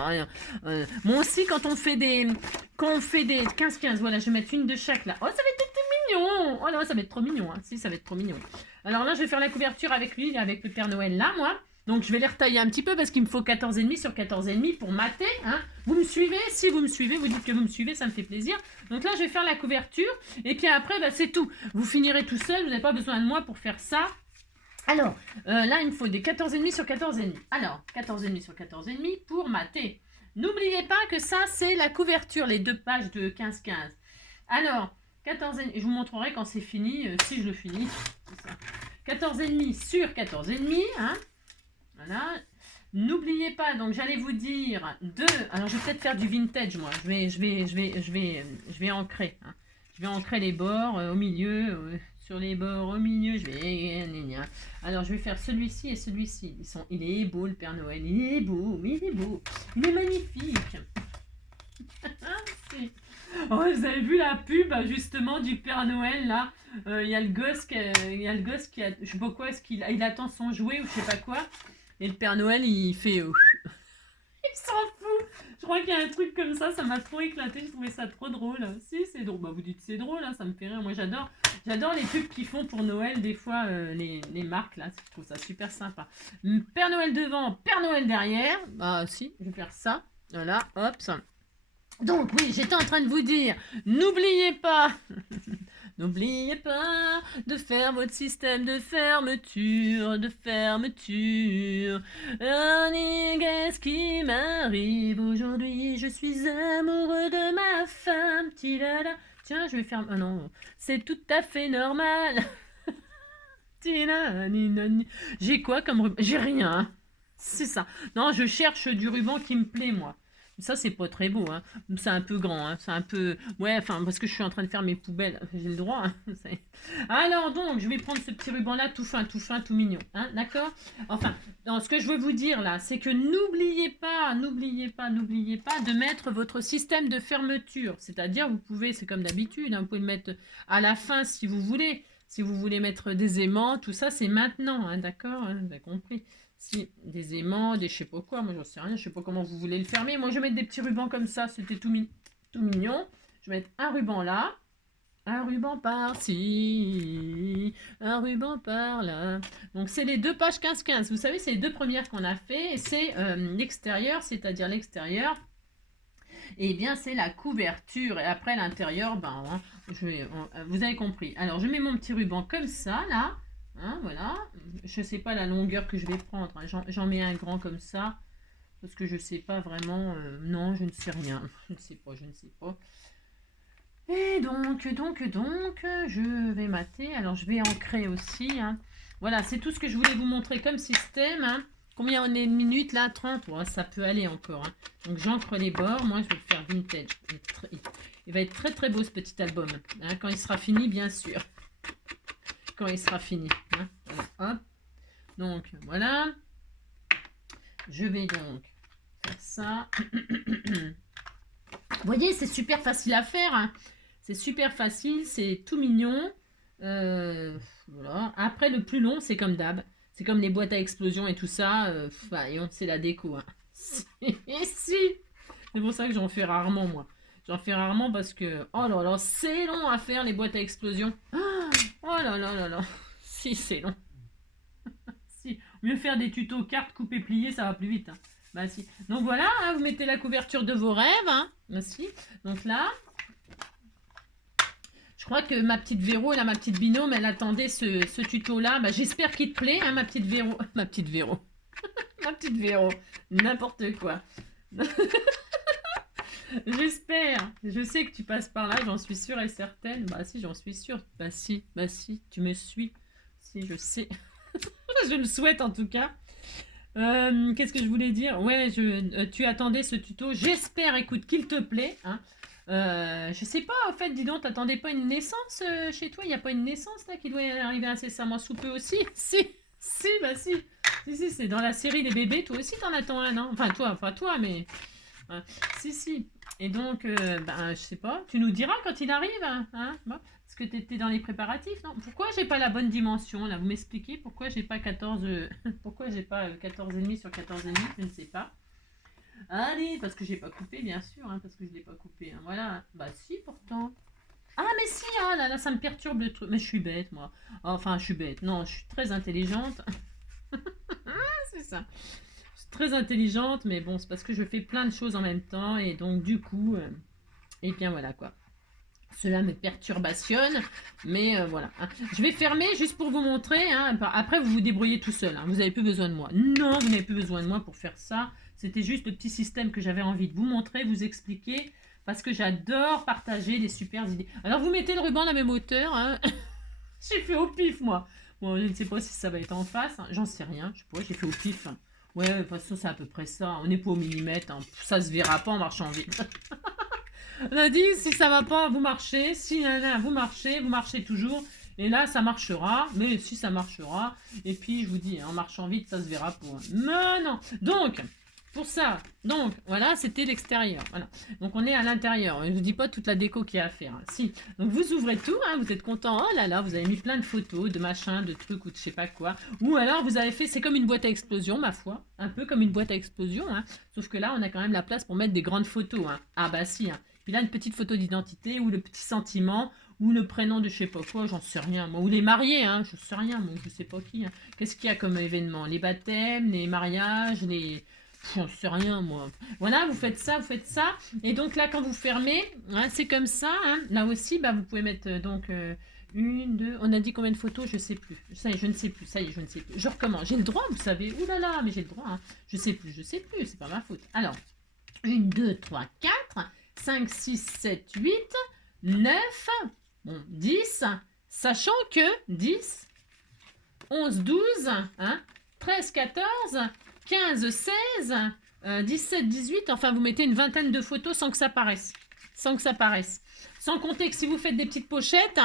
moi aussi, quand on fait des 15-15, voilà, je vais mettre une de chaque là. Oh, ça va être mignon. Oh là, ça va être trop mignon. Hein. Si, ça va être trop mignon. Alors là, je vais faire la couverture avec lui, avec le Père Noël là, moi. Donc je vais les retailler un petit peu parce qu'il me faut 14,5 sur 14,5 pour mater. Hein. Vous me suivez? Si vous me suivez, vous dites que vous me suivez, ça me fait plaisir. Donc là, je vais faire la couverture. Et puis après, bah, c'est tout. Vous finirez tout seul, vous n'avez pas besoin de moi pour faire ça. Alors, là, il me faut des 14,5 sur 14,5. Alors, 14,5 sur 14,5 pour mater. N'oubliez pas que ça, c'est la couverture, les deux pages de 15-15. Alors, 14,5, je vous montrerai quand c'est fini, si je le finis. 14,5 sur 14,5, hein. Voilà. N'oubliez pas, donc j'allais vous dire alors je vais peut-être faire du vintage moi. Je vais ancrer. Hein. Je vais ancrer les bords au milieu, sur les bords au milieu. Je vais. Alors je vais faire celui-ci et celui-ci. Il est beau le Père Noël. Il est beau, il est beau. Il est magnifique. Oh, vous avez vu la pub justement du Père Noël là? Il y a le gosse qui a, je sais pas quoi, est-ce qu'il attend son jouet ou je sais pas quoi. Et le Père Noël, il fait... il s'en fout. Je crois qu'il y a un truc comme ça m'a trop éclaté. Je trouvais ça trop drôle. Si, c'est drôle. Bah, vous dites c'est drôle, hein, ça me fait rire. Moi, j'adore les pubs qu'ils font pour Noël, des fois, les marques, là. Je trouve ça super sympa. Père Noël devant, Père Noël derrière. Bah, si, je vais faire ça. Voilà, hop, ça. Donc, oui, j'étais en train de vous dire, n'oubliez pas... N'oubliez pas de faire votre système de fermeture, Qu'est-ce qui m'arrive aujourd'hui? Je suis amoureux de ma femme. Tiens, je vais faire... Ah non, c'est tout à fait normal. J'ai quoi comme ruban? J'ai rien. Hein. C'est ça. Non, je cherche du ruban qui me plaît, moi. Ça, c'est pas très beau. Hein. C'est un peu grand. Hein. C'est un peu... Ouais, enfin, parce que je suis en train de faire mes poubelles. J'ai le droit. Hein. Alors, donc, je vais prendre ce petit ruban-là, tout fin, tout mignon. Hein, d'accord? Enfin, non, ce que je veux vous dire, là, c'est que n'oubliez pas de mettre votre système de fermeture. C'est-à-dire, vous pouvez, c'est comme d'habitude, hein, vous pouvez le mettre à la fin si vous voulez. Si vous voulez mettre des aimants, tout ça, c'est maintenant, hein, d'accord? Hein, vous avez compris. Si, des aimants, des je sais pas quoi, moi j'en sais rien, je sais pas comment vous voulez le fermer. Moi je vais mettre des petits rubans comme ça, c'était tout mignon. Je vais mettre un ruban là, un ruban par-ci, un ruban par-là. Donc c'est les deux pages 15-15. Vous savez, c'est les deux premières qu'on a fait. Et c'est l'extérieur, c'est-à-dire l'extérieur. Et bien c'est la couverture. Et après l'intérieur, ben, hein, vous avez compris. Alors je mets mon petit ruban comme ça, là. Hein, voilà. Je ne sais pas la longueur que je vais prendre. Hein. J'en mets un grand comme ça. Parce que je ne sais pas vraiment. Non, je ne sais rien. Je ne sais pas. Et donc, je vais mater. Alors, je vais ancrer aussi. Hein. Voilà, c'est tout ce que je voulais vous montrer comme système. Hein. Combien on est de minutes là? 30. Ouais, ça peut aller encore. Hein. Donc, j'ancre les bords. Moi, je vais le faire vintage. Il va être très très beau ce petit album. Hein, quand il sera fini, bien sûr. Quand il sera fini. Hein. Voilà, hop. Donc, voilà. Je vais donc faire ça. Vous voyez, c'est super facile à faire. Hein. C'est super facile, c'est tout mignon. Voilà. Après, le plus long, c'est comme d'hab. C'est comme les boîtes à explosion et tout ça. C'est la déco. Hein. Si. C'est pour ça que j'en fais rarement, moi. J'en fais rarement parce que... Oh là là, c'est long à faire, les boîtes à explosion. Oh là là là là. Si, c'est long. Si. Mieux faire des tutos cartes coupées pliées, ça va plus vite. Hein. Bah si. Donc voilà, hein, vous mettez la couverture de vos rêves. Hein. Bah si. Donc là... Je crois que ma petite Véro, là, ma petite binôme, elle attendait ce tuto-là. Bah, j'espère qu'il te plaît, hein, ma petite Véro. Ma petite Véro. Ma petite Véro. N'importe quoi. J'espère. Je sais que tu passes par là, j'en suis sûre et certaine. Bah si, j'en suis sûre. Bah si, tu me suis. Si, je sais. Je le souhaite en tout cas. Qu'est-ce que je voulais dire? Ouais, tu attendais ce tuto. J'espère, écoute, qu'il te plaît. Hein. Je sais pas, en fait, dis donc, t'attendais pas une naissance chez toi? Il n'y a pas une naissance là qui doit arriver incessamment sous peu aussi? Si, bah si. Si, c'est dans la série des bébés, toi aussi t'en attends un, non? Enfin, toi, mais... Si. Et donc, je sais pas, tu nous diras quand il arrive, hein? Bon, parce que t'étais dans les préparatifs, non? Pourquoi j'ai pas la bonne dimension, là? Vous m'expliquez pourquoi j'ai pas 14... pourquoi j'ai pas 14,5 sur 14,5? Je ne sais pas. Allez, parce que j'ai pas coupé, bien sûr, hein, parce que je l'ai pas coupé. Hein, voilà. Bah si, pourtant. Ah, mais si, hein, là, ça me perturbe le truc. Mais je suis bête, moi. Enfin, je suis bête. Non, je suis très intelligente. C'est ça. Je suis très intelligente, mais bon, c'est parce que je fais plein de choses en même temps. Et donc, du coup, et bien voilà, quoi. Cela me perturbationne, mais voilà. Hein. Je vais fermer juste pour vous montrer. Hein. Après, vous vous débrouillez tout seul. Hein. Vous n'avez plus besoin de moi. Non, vous n'avez plus besoin de moi pour faire ça. C'était juste le petit système que j'avais envie de vous montrer, vous expliquer, parce que j'adore partager des super idées. Alors, vous mettez le ruban à la même hauteur. Hein. J'ai fait au pif, moi. Bon, je ne sais pas si ça va être en face. Hein. J'en sais rien. Je sais pas, j'ai fait au pif. Hein. Ouais, de toute façon, c'est à peu près ça. On n'est pas au millimètre. Hein. Ça se verra pas en marchant vite. On a dit, si ça va pas, vous marchez. Si vous marchez toujours. Et là, ça marchera. Mais si ça marchera. Et puis, je vous dis, en marchant vite, ça se verra pour... Mais non. Donc, pour ça, donc, voilà, c'était l'extérieur. Voilà. Donc, on est à l'intérieur. Je ne vous dis pas toute la déco qu'il y a à faire. Hein. Si. Donc, vous ouvrez tout. Hein, vous êtes content. Oh là là, vous avez mis plein de photos, de machins, de trucs ou de je sais pas quoi. Ou alors, vous avez fait, c'est comme une boîte à explosion, ma foi. Un peu comme une boîte à explosion. Hein. Sauf que là, on a quand même la place pour mettre des grandes photos. Hein. Ah bah si. Hein. Puis là, une petite photo d'identité ou le petit sentiment ou le prénom de je sais pas quoi, j'en sais rien. Moi. Ou les mariés, hein, je sais rien, moi, je sais pas qui. Hein. Qu'est-ce qu'il y a comme événement? Les baptêmes, les mariages, les... J'en sais rien, moi. Voilà, vous faites ça. Et donc là, quand vous fermez, hein, c'est comme ça. Hein. Là aussi, bah, vous pouvez mettre une, deux... On a dit combien de photos? Je sais plus. Ça y est, je ne sais plus. Je recommence. J'ai le droit, vous savez. Ouh là là, mais j'ai le droit. Hein. Je sais plus. C'est pas ma faute. Alors, 1, 2, 3, 4... 5, 6, 7, 8, 9, bon, 10, sachant que 10, 11, 12, hein, 13, 14, 15, 16, 17, 18. Enfin, vous mettez une vingtaine de photos sans que ça paraisse. Sans que ça paraisse. Sans compter que si vous faites des petites pochettes,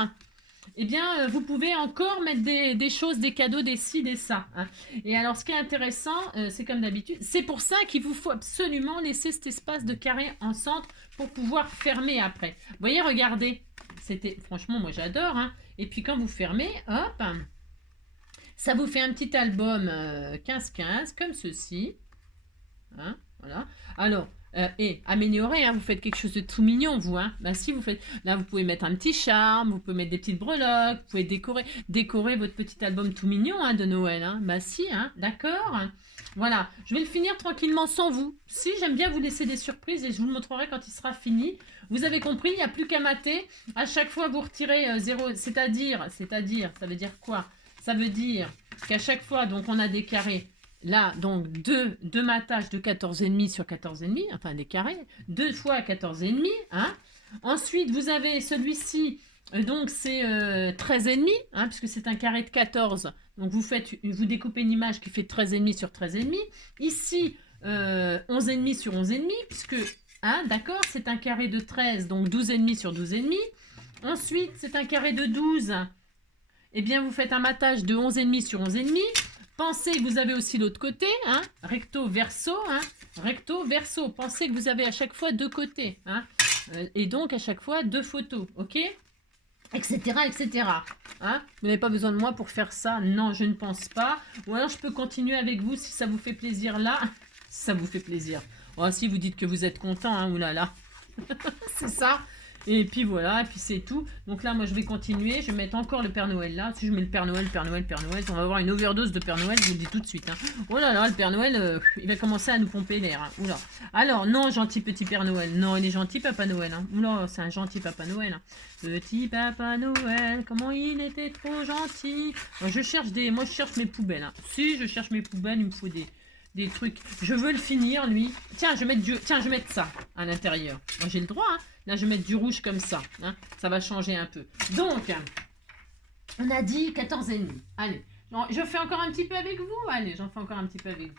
eh bien, vous pouvez encore mettre des choses, des cadeaux, des ci, des ça. Hein. Et alors, ce qui est intéressant, c'est comme d'habitude, c'est pour ça qu'il vous faut absolument laisser cet espace de carré en centre pour pouvoir fermer après. Vous voyez, regardez. Franchement, moi j'adore. Hein. Et puis quand vous fermez, hop, ça vous fait un petit album 15-15, comme ceci. Hein, voilà. Alors, et améliorer, hein, vous faites quelque chose de tout mignon, vous. Hein. Bah, si vous faites, là, vous pouvez mettre un petit charme, vous pouvez mettre des petites breloques, vous pouvez décorer votre petit album tout mignon hein, de Noël. Hein. Bah si, hein, d'accord. Voilà, je vais le finir tranquillement sans vous. Si, j'aime bien vous laisser des surprises et je vous le montrerai quand il sera fini. Vous avez compris, il n'y a plus qu'à mater. À chaque fois, vous retirez 0, c'est-à-dire, ça veut dire quoi? Ça veut dire qu'à chaque fois, donc on a des carrés. Là, donc, deux matages de 14,5 sur 14,5, enfin des carrés, 2 fois 14,5. Hein. Ensuite, vous avez celui-ci, donc c'est 13,5, hein, puisque c'est un carré de 14. Donc, vous découpez une image qui fait 13,5 sur 13,5. Ici, 11,5 sur 11,5, puisque, hein, d'accord, c'est un carré de 13, donc 12,5 sur 12,5. Ensuite, c'est un carré de 12. Eh bien, vous faites un matage de 11,5 sur 11,5. Pensez que vous avez aussi l'autre côté, hein, recto, verso, hein, recto, verso. Pensez que vous avez à chaque fois 2 côtés, hein, et donc à chaque fois 2 photos, ok, etc., etc. Hein. Vous n'avez pas besoin de moi pour faire ça, non, je ne pense pas. Ou alors je peux continuer avec vous si ça vous fait plaisir là, si ça vous fait plaisir. Oh, si vous dites que vous êtes content, hein, oulala, c'est ça. Et puis voilà, et puis c'est tout. Donc là, moi, je vais continuer. Je vais mettre encore le Père Noël là. Si je mets le Père Noël, on va avoir une overdose de Père Noël, je vous le dis tout de suite. Hein. Oh là là, le Père Noël, il va commencer à nous pomper l'air. Hein. Oula. Alors, non, gentil petit Père Noël. Non, il est gentil, Papa Noël. Hein. Oula, c'est un gentil Papa Noël. Hein. Petit Papa Noël, comment il était trop gentil. Alors, moi, je cherche mes poubelles. Hein. Si, je cherche mes poubelles, il me faut des trucs. Je veux le finir, lui. Tiens, je vais mettre ça à l'intérieur. Moi, j'ai le droit, hein. Là, je vais mettre du rouge comme ça. Hein. Ça va changer un peu. Donc, on a dit 14,5. Allez, je fais encore un petit peu avec vous. Allez, j'en fais encore un petit peu avec vous.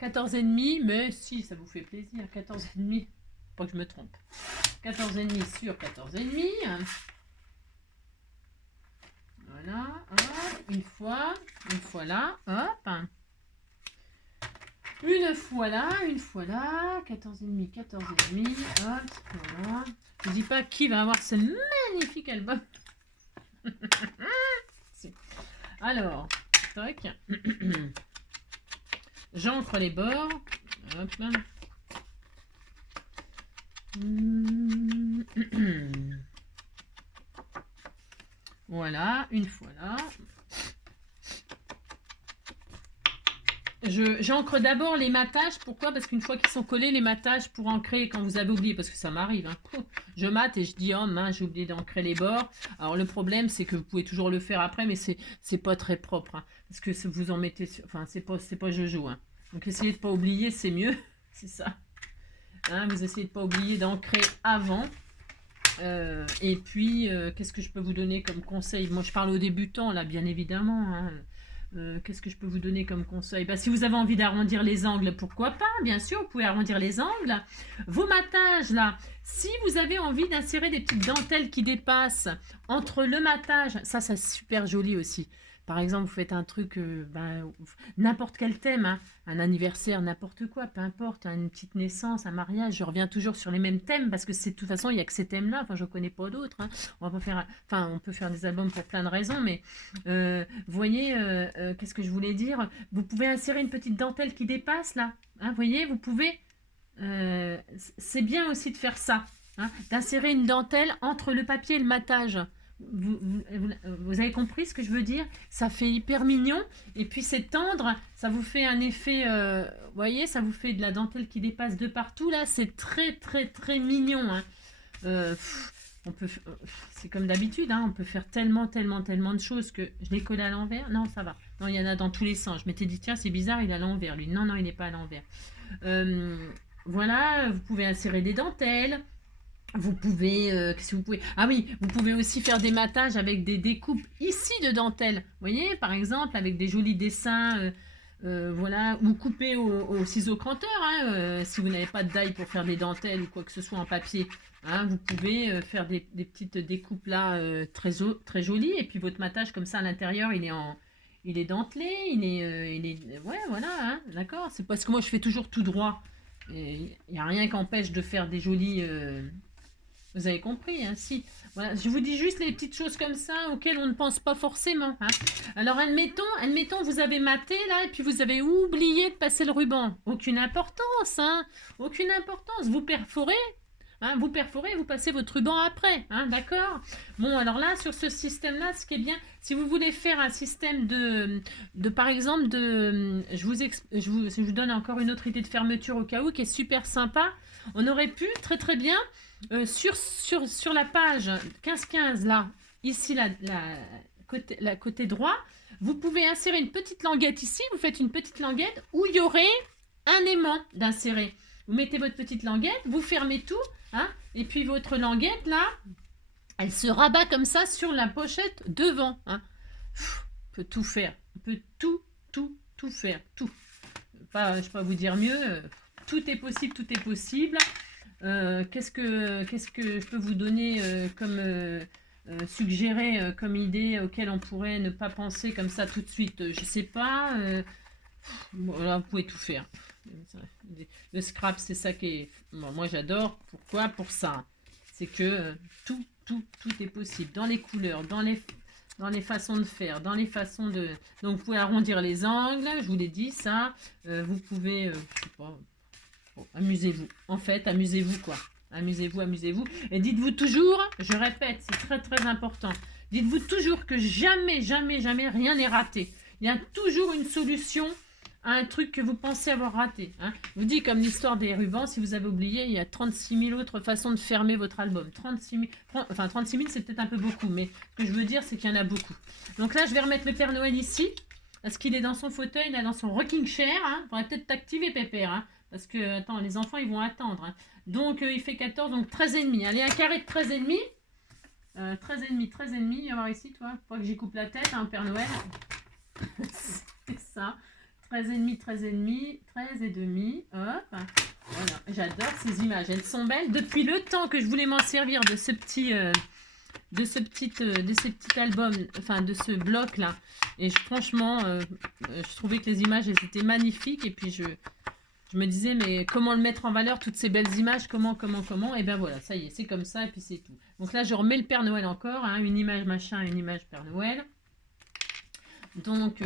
14,5, mais si, ça vous fait plaisir. 14,5. Pas que je me trompe. 14,5 sur 14,5. Voilà. Hop, une fois là. Hop. Une fois là, 14,5, 14,5, hop, voilà. Je ne dis pas qui va avoir ce magnifique album. Alors, tac. J'encre les bords. Hop là. Voilà, une fois là. J'encre d'abord les matages. Pourquoi? Parce qu'une fois qu'ils sont collés, les matages pour ancrer, quand vous avez oublié, parce que ça m'arrive, hein, je mate et je dis, oh mince, j'ai oublié d'ancrer les bords. Alors le problème, c'est que vous pouvez toujours le faire après, mais c'est pas très propre. Hein, parce que vous en mettez sur... Enfin, c'est pas jojo. Hein. Donc essayez de pas oublier, c'est mieux. C'est ça. Hein, vous essayez de pas oublier d'ancrer avant. Et puis, qu'est-ce que je peux vous donner comme conseil? Moi, je parle aux débutants, là, bien évidemment. Hein. Qu'est-ce que je peux vous donner comme conseil? Bah, si vous avez envie d'arrondir les angles, pourquoi pas? Bien sûr, vous pouvez arrondir les angles. Vos matages, là, si vous avez envie d'insérer des petites dentelles qui dépassent entre le matage, ça c'est super joli aussi. Par exemple, vous faites un truc, n'importe quel thème, hein, un anniversaire, n'importe quoi, peu importe, une petite naissance, un mariage, je reviens toujours sur les mêmes thèmes parce que de toute façon, il n'y a que ces thèmes-là, enfin, je ne connais pas d'autres. Hein. On peut faire des albums pour plein de raisons, mais vous voyez, qu'est-ce que je voulais dire? Vous pouvez insérer une petite dentelle qui dépasse là, hein, vous voyez, vous pouvez, c'est bien aussi de faire ça, hein, d'insérer une dentelle entre le papier et le matage. Vous avez compris ce que je veux dire? Ça fait hyper mignon et puis c'est tendre, ça vous fait un effet, vous voyez, ça vous fait de la dentelle qui dépasse de partout là, c'est très très très mignon. Hein. C'est comme d'habitude, hein, on peut faire tellement de choses que je l'ai collé à l'envers. Non, ça va. Non, il y en a dans tous les sens. Je m'étais dit tiens, c'est bizarre, il est à l'envers lui. Non, il n'est pas à l'envers. Voilà, vous pouvez insérer des dentelles. Vous pouvez, qu'est-ce que vous pouvez? Ah oui, vous pouvez aussi faire des mattages avec des découpes ici de dentelle. Vous voyez, par exemple, avec des jolis dessins, voilà, ou couper au ciseau cranteur, hein, si vous n'avez pas de die pour faire des dentelles ou quoi que ce soit en papier. Hein, vous pouvez faire des petites découpes là très jolies. Et puis votre mattage comme ça à l'intérieur, il est dentelé, ouais, voilà, hein, d'accord. C'est parce que moi je fais toujours tout droit. Il n'y a rien qui empêche de faire des jolis. Vous avez compris, hein, si. Voilà, je vous dis juste les petites choses comme ça auxquelles on ne pense pas forcément. Hein. Alors, admettons, vous avez maté là et puis vous avez oublié de passer le ruban. Aucune importance, hein. Aucune importance. Vous perforez, vous passez votre ruban après, hein, d'accord? Bon, alors là, sur ce système-là, ce qui est bien, si vous voulez faire un système par exemple, je vous donne encore une autre idée de fermeture au cas où, qui est super sympa. On aurait pu, très très bien, sur la page 15-15, là, ici, côté droit, vous pouvez insérer une petite languette ici, vous faites une petite languette où il y aurait un aimant d'insérer. Vous mettez votre petite languette, vous fermez tout, hein, et puis votre languette, là, elle se rabat comme ça sur la pochette devant. Hein. On peut tout faire. On peut tout faire. Tout. Je ne vais pas vous dire mieux. Tout est possible, tout est possible. Qu'est-ce que je peux vous donner comme suggérer comme idée auquel on pourrait ne pas penser comme ça tout de suite? Je sais pas. Voilà, vous pouvez tout faire. Le scrap, c'est ça qui est... Bon, moi, j'adore. Pourquoi? Pour ça. C'est que tout est possible. Dans les couleurs, dans les façons de faire, dans les façons de... Donc, vous pouvez arrondir les angles. Je vous l'ai dit, ça. Vous pouvez... je sais pas... Bon, amusez-vous. En fait, amusez-vous, quoi. Amusez-vous, amusez-vous. Et dites-vous toujours, je répète, c'est très, très important. Dites-vous toujours que jamais, jamais, jamais, rien n'est raté. Il y a toujours une solution à un truc que vous pensez avoir raté. Hein. Je vous dis, comme l'histoire des rubans, si vous avez oublié, il y a 36 000 autres façons de fermer votre album. 36 000, enfin 36 000, c'est peut-être un peu beaucoup, mais ce que je veux dire, c'est qu'il y en a beaucoup. Donc là, je vais remettre le Père Noël ici, parce qu'il est dans son fauteuil, là, dans son rocking chair. Hein. Faudrait peut-être t'activer, Pépère, hein, parce que, attends, les enfants, ils vont attendre. Hein. Donc, il fait 14, donc 13,5. Allez, un carré de 13,5. 13,5, il va y avoir ici, toi. Faut pas que j'y coupe la tête, hein, Père Noël. C'est ça. 13,5, 13,5, hop. Voilà, j'adore ces images, elles sont belles. Depuis le temps que je voulais m'en servir de ce petit album, enfin de ce bloc là. Et franchement, je trouvais que les images, elles étaient magnifiques. Et puis je me disais, mais comment le mettre en valeur, toutes ces belles images, comment. Et ben voilà, ça y est, c'est comme ça, et puis c'est tout. Donc là, je remets le Père Noël encore, hein, une image machin, une image Père Noël. Donc,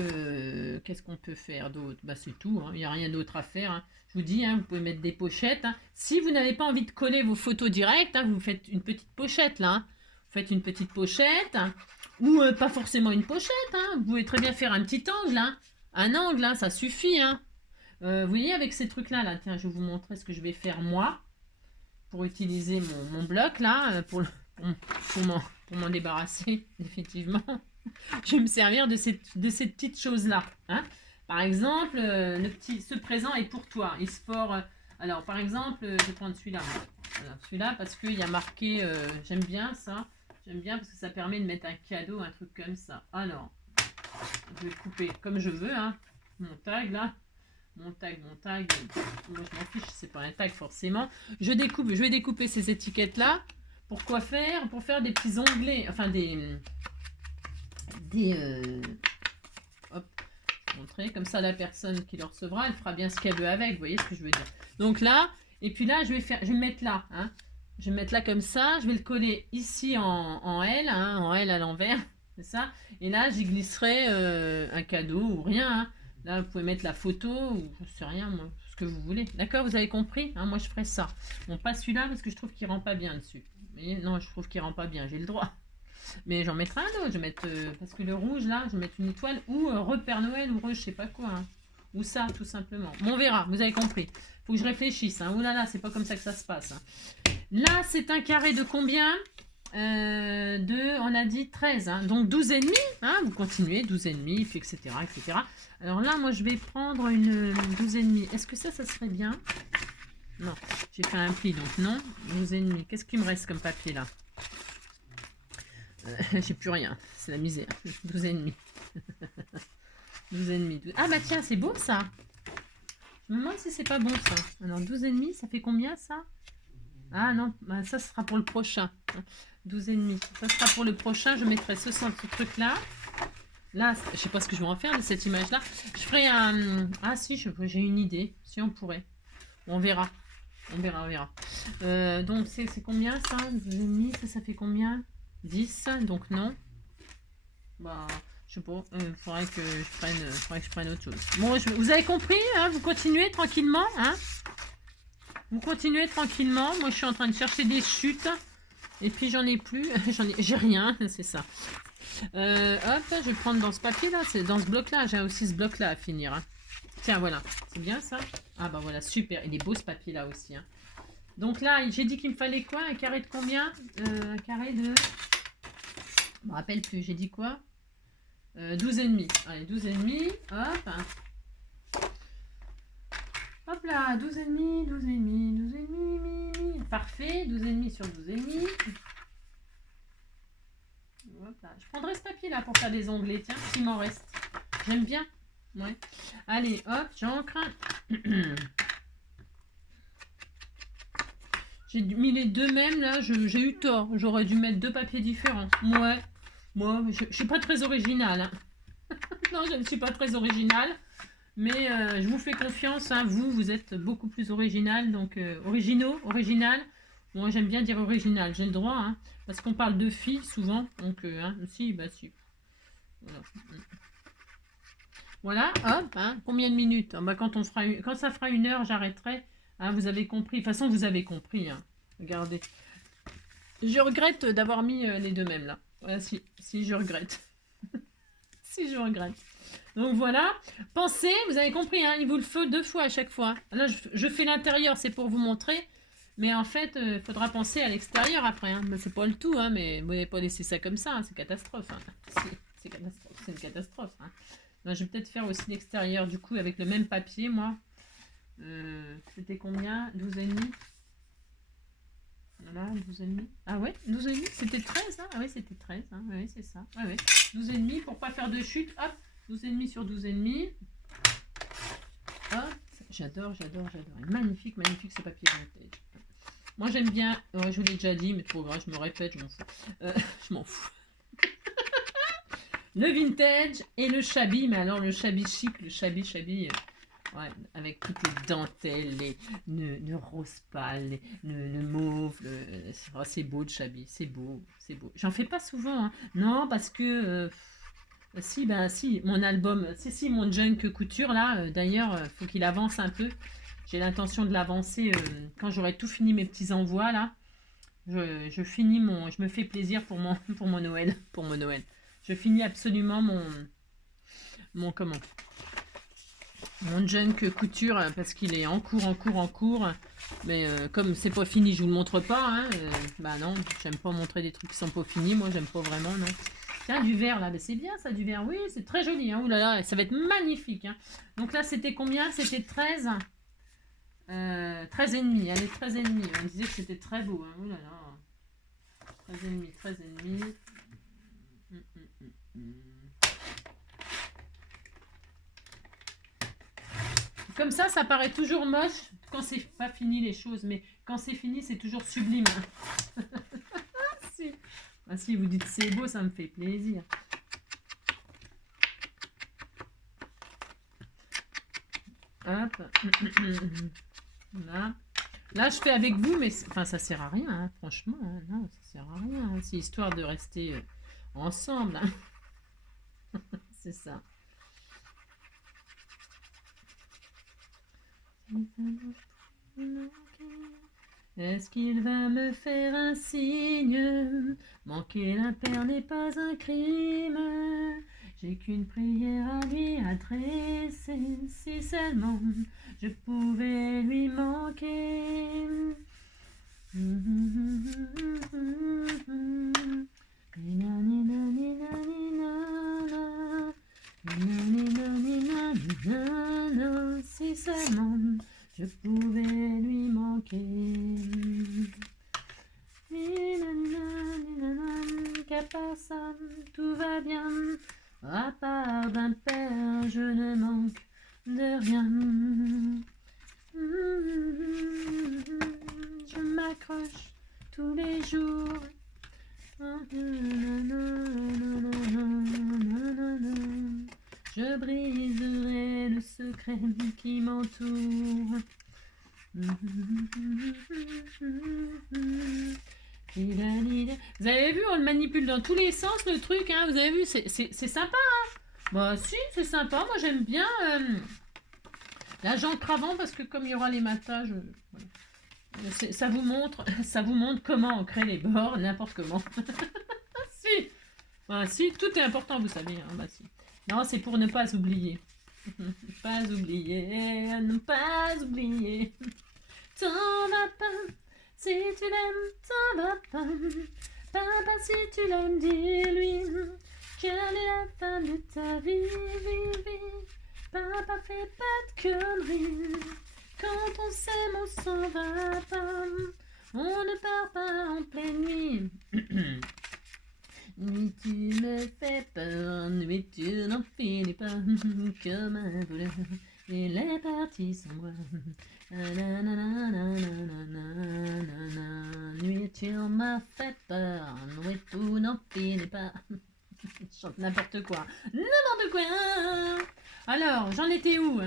qu'est-ce qu'on peut faire d'autre? Bah, c'est tout, hein. Il n'y a rien d'autre à faire. Hein. Je vous dis, hein, vous pouvez mettre des pochettes. Hein. Si vous n'avez pas envie de coller vos photos directes, hein, vous faites une petite pochette là. Hein. Vous faites une petite pochette, hein, ou pas forcément une pochette. Hein. Vous pouvez très bien faire un petit angle. Hein. Un angle, hein, ça suffit. Hein. Vous voyez, avec ces trucs-là, là, tiens, je vais vous montrer ce que je vais faire moi pour utiliser mon bloc là, pour m'en débarrasser, effectivement. Je vais me servir de ces petites choses-là. Hein. Par exemple, ce présent est pour toi. Il se fort. Alors, par exemple, je vais prendre celui-là. Voilà, celui-là, parce qu'il y a marqué. J'aime bien ça. J'aime bien parce que ça permet de mettre un cadeau, un truc comme ça. Alors, je vais couper comme je veux. Hein. Mon tag, là. Mon tag. Moi, je m'en fiche, c'est pas un tag forcément. Je vais découper ces étiquettes-là. Pour quoi faire? Pour faire des petits onglets. Enfin, hop, montrer comme ça la personne qui le recevra, elle fera bien ce qu'elle veut avec, vous voyez ce que je veux dire. Donc là, et puis là, je vais me mettre là, hein. Je vais me mettre là comme ça, je vais le coller ici en L, hein, en L à l'envers, c'est ça. Et là, j'y glisserai un cadeau ou rien. Hein. Là, vous pouvez mettre la photo ou je sais rien, moi, ce que vous voulez. D'accord, vous avez compris, hein, moi je ferai ça. Bon, pas celui-là parce que je trouve qu'il rend pas bien dessus. Mais non, je trouve qu'il rend pas bien, j'ai le droit. Mais j'en mettrai un autre, je vais mettre, parce que le rouge là, je vais mettre une étoile ou Père Noël ou je sais pas quoi. Hein. Ou ça, tout simplement. Bon, on verra, vous avez compris. Faut que je réfléchisse. Hein. Ouh là là, c'est pas comme ça que ça se passe. Hein. Là, c'est un carré de combien on a dit 13. Hein. Donc 12,5. Hein. Vous continuez, 12,5, puis etc., etc. Alors là, moi, je vais prendre une 12,5. Est-ce que ça serait bien? Non, j'ai fait un pli, donc non. 12,5. Qu'est-ce qu'il me reste comme papier là? J'ai plus rien, c'est la misère. 12,5. 12,5. Ah bah tiens, c'est beau ça. Je me demande si c'est pas bon ça. Alors 12,5, ça fait combien ça? Ah non, bah, ça sera pour le prochain. 12,5. Ça sera pour le prochain. Je mettrai ce truc là. Là, je sais pas ce que je vais en faire de cette image là. Je ferai un... Ah si, j'ai une idée. Si on pourrait. On verra. On verra, on verra. Donc c'est combien ça? 12,5, ça fait combien? 10, donc non. Bah, je sais pas, faudrait que je prenne autre chose. Bon, vous avez compris, hein, vous continuez tranquillement, hein. Vous continuez tranquillement. Moi, je suis en train de chercher des chutes. Et puis, j'en ai plus. J'ai rien, c'est ça. Hop, je vais prendre dans ce papier-là. C'est dans ce bloc-là. J'ai aussi ce bloc-là à finir. Hein. Tiens, voilà. C'est bien, ça? Ah, bah voilà, super. Il est beau, ce papier-là aussi. Hein. Donc là, j'ai dit qu'il me fallait quoi? Un carré de combien? Un carré de... Je me rappelle plus. J'ai dit quoi? 12,5. Allez, 12,5. Hop. Hop là, 12,5, 12,5, 12,5. Parfait, 12,5 sur 12,5. Hop là. Je prendrai ce papier là pour faire des onglets. Tiens, s'il m'en reste. J'aime bien. Ouais. Allez, hop, j'encre. J'ai mis les deux mêmes là, j'ai eu tort. J'aurais dû mettre deux papiers différents. Ouais. Moi, je suis pas très originale. Hein. Non, je ne suis pas très originale. Mais je vous fais confiance. Hein. Vous êtes beaucoup plus original. Donc, original. Moi, j'aime bien dire original. J'ai le droit. Hein, parce qu'on parle de filles souvent. Donc, hein, si, bah si. Voilà. Voilà, hop, hein, combien de minutes? Bah, quand ça fera 1 heure, j'arrêterai. Hein, vous avez compris. De toute façon, vous avez compris. Hein. Regardez. Je regrette d'avoir mis les deux mêmes là. Voilà, si je regrette. Si je regrette. Donc voilà. Pensez, vous avez compris, hein, il vous le faut 2 fois à chaque fois. Là, je fais l'intérieur, c'est pour vous montrer. Mais en fait, il faudra penser à l'extérieur après. Hein. C'est pas le tout, hein, mais vous n'allez pas laisser ça comme ça. Hein, c'est catastrophe. Hein. C'est une catastrophe. Hein. Là, je vais peut-être faire aussi l'extérieur du coup avec le même papier, moi. C'était combien? 12,5. Voilà, 12,5. Ah ouais, 12,5, c'était 13, hein. Ah ouais, c'était 13, hein. Ouais, c'est ça. Ouais, ouais. 12,5 pour pas faire de chute. Hop, 12,5 sur 12,5. Hop, j'adore. Magnifique ce papier vintage. Moi, j'aime bien. Ouais, je vous l'ai déjà dit, mais trop grave, je me répète, je m'en fous. Je m'en fous. Le vintage et le shabby, mais alors le shabby chic, le shabby. Ouais, avec toutes les dentelles, les rose pâle, le mauve. Oh, c'est beau le shabby, c'est beau. J'en fais pas souvent. Hein. Non, parce que... si, mon album... Si, mon junk couture, là, d'ailleurs, faut qu'il avance un peu. J'ai l'intention de l'avancer quand j'aurai tout fini mes petits envois, là. Je me fais plaisir pour mon Noël. Pour mon Noël. Je finis absolument mon junk couture parce qu'il est en cours. Mais comme c'est pas fini, je vous le montre pas. Hein, bah non, j'aime pas montrer des trucs qui sont pas finis. Moi, j'aime pas vraiment, non. Tiens, du vert là, c'est bien ça, du vert. Oui, c'est très joli. Hein. Ouh là là, ça va être magnifique. Hein. Donc là, c'était combien? C'était 13. 13,5. Allez, 13,5. On disait que c'était très beau. Hein. Ouh là là. 13,5. Comme ça paraît toujours moche quand c'est pas fini les choses, mais quand c'est fini, c'est toujours sublime. Si. Ah, si vous dites c'est beau, ça me fait plaisir. Hop. Là, je fais avec vous, mais enfin, ça sert à rien, hein, franchement. Hein, non, ça sert à rien. Hein, c'est histoire de rester ensemble. Hein. C'est ça. Est-ce qu'il va me faire un signe? Manquer la paire n'est pas un crime. J'ai qu'une prière à lui adresser. Si seulement je pouvais lui manquer. Si seulement je pouvais lui manquer. part ça, tout va bien. À part d'un père, je ne manque de rien. Je m'accroche tous les jours. Je briserai le secret qui m'entoure. Vous avez vu, on le manipule dans tous les sens, le truc, hein, vous avez vu, c'est sympa, hein. Bah si, c'est sympa, moi j'aime bien la j'encre avant, parce que comme il y aura les matages, voilà. Ça vous montre comment on crée les bords, n'importe comment. Si, bah, si, tout est important, vous savez, hein, bah si. Non, c'est pour ne pas oublier. Pas oublier, ne pas oublier. T'en vas pas, si tu l'aimes, t'en vas pas. Papa, si tu l'aimes, dis-lui qu'elle est la femme de ta vie, vie, vie. Papa, fais pas de conneries. Quand on s'aime, on s'en va pas. On ne part pas en pleine nuit. Nuit, tu me fais peur. Nuit, tu n'en finis pas. Comme un voleur. Il est parti sans moi. Nuit, tu m'as fait peur. Nuit, tout n'en finit pas. Je chante n'importe quoi. N'importe quoi. Alors, j'en étais où?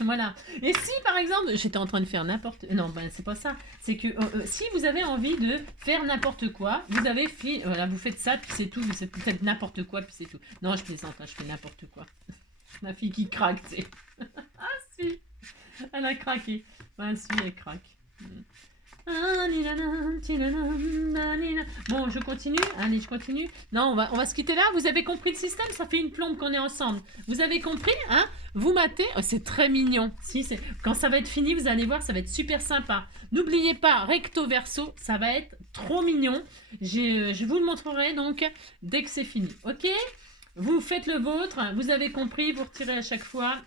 Voilà. Et si, par exemple, j'étais en train de faire n'importe... Non, ben, c'est pas ça. C'est que si vous avez envie de faire n'importe quoi, vous avez fait... Voilà, vous faites ça, puis c'est tout. Vous faites n'importe quoi, puis c'est tout. Non, je plaisante, hein, je fais n'importe quoi. Ma fille qui craque, tu sais. Ah, si. Elle a craqué. Ah, si, elle craque. Bon, je continue. Allez, je continue. Non, on va se quitter là. Vous avez compris le système? Ça fait une plombe qu'on est ensemble. Vous avez compris, hein? Vous matez. Oh, c'est très mignon. Si, quand ça va être fini, vous allez voir, ça va être super sympa. N'oubliez pas, recto verso, ça va être trop mignon. Je vous le montrerai donc dès que c'est fini. Ok? Vous faites le vôtre. Vous avez compris. Vous retirez à chaque fois.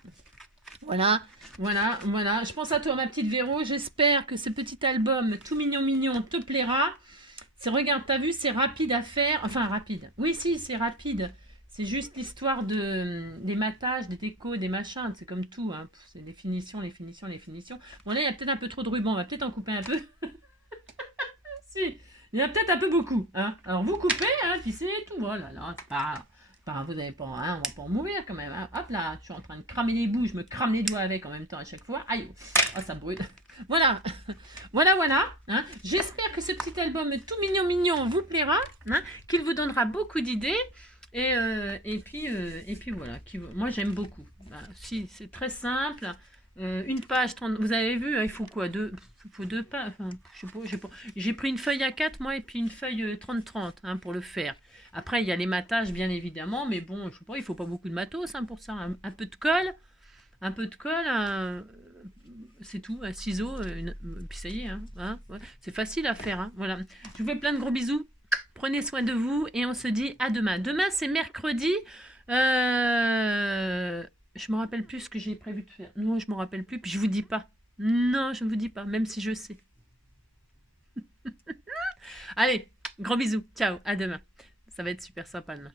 Voilà, voilà, voilà. Je pense à toi, ma petite Véro. J'espère que ce petit album tout mignon, mignon te plaira. Regarde, t'as vu, c'est rapide à faire. Enfin, rapide. Oui, si, c'est rapide. C'est juste l'histoire des matages, des décos, des machins. C'est comme tout. Hein. C'est les finitions, les finitions, les finitions. Bon, là, il y a peut-être un peu trop de ruban. On va peut-être en couper un peu. Si, il y a peut-être un peu beaucoup. Hein. Alors, vous coupez, hein, puis c'est tout. Voilà, là, c'est pas... Vous n'allez pas, hein, on va pas en mourir quand même. Hein. Hop là, je suis en train de cramer les bouts, je me crame les doigts avec en même temps à chaque fois. Aïe, oh, ça brûle. Voilà, voilà. Hein. J'espère que ce petit album tout mignon, mignon vous plaira, hein, qu'il vous donnera beaucoup d'idées. Et puis voilà, moi j'aime beaucoup. Si, c'est très simple. Une page 30, vous avez vu, il faut quoi? Il faut deux pages. Enfin, je sais pas. J'ai pris une feuille A4 moi et puis une feuille 30-30 hein, pour le faire. Après, il y a les matages, bien évidemment, mais bon, je sais pas, il faut pas beaucoup de matos hein, pour ça. Un peu de colle, c'est tout, un ciseau, puis ça y est, hein, ouais. C'est facile à faire. Hein, voilà. Je vous fais plein de gros bisous. Prenez soin de vous et on se dit à demain. Demain, c'est mercredi. Je me rappelle plus ce que j'ai prévu de faire. Non, je me rappelle plus, puis je vous dis pas. Non, je ne vous dis pas, même si je sais. Allez, gros bisous. Ciao, à demain. Ça va être super sympa demain.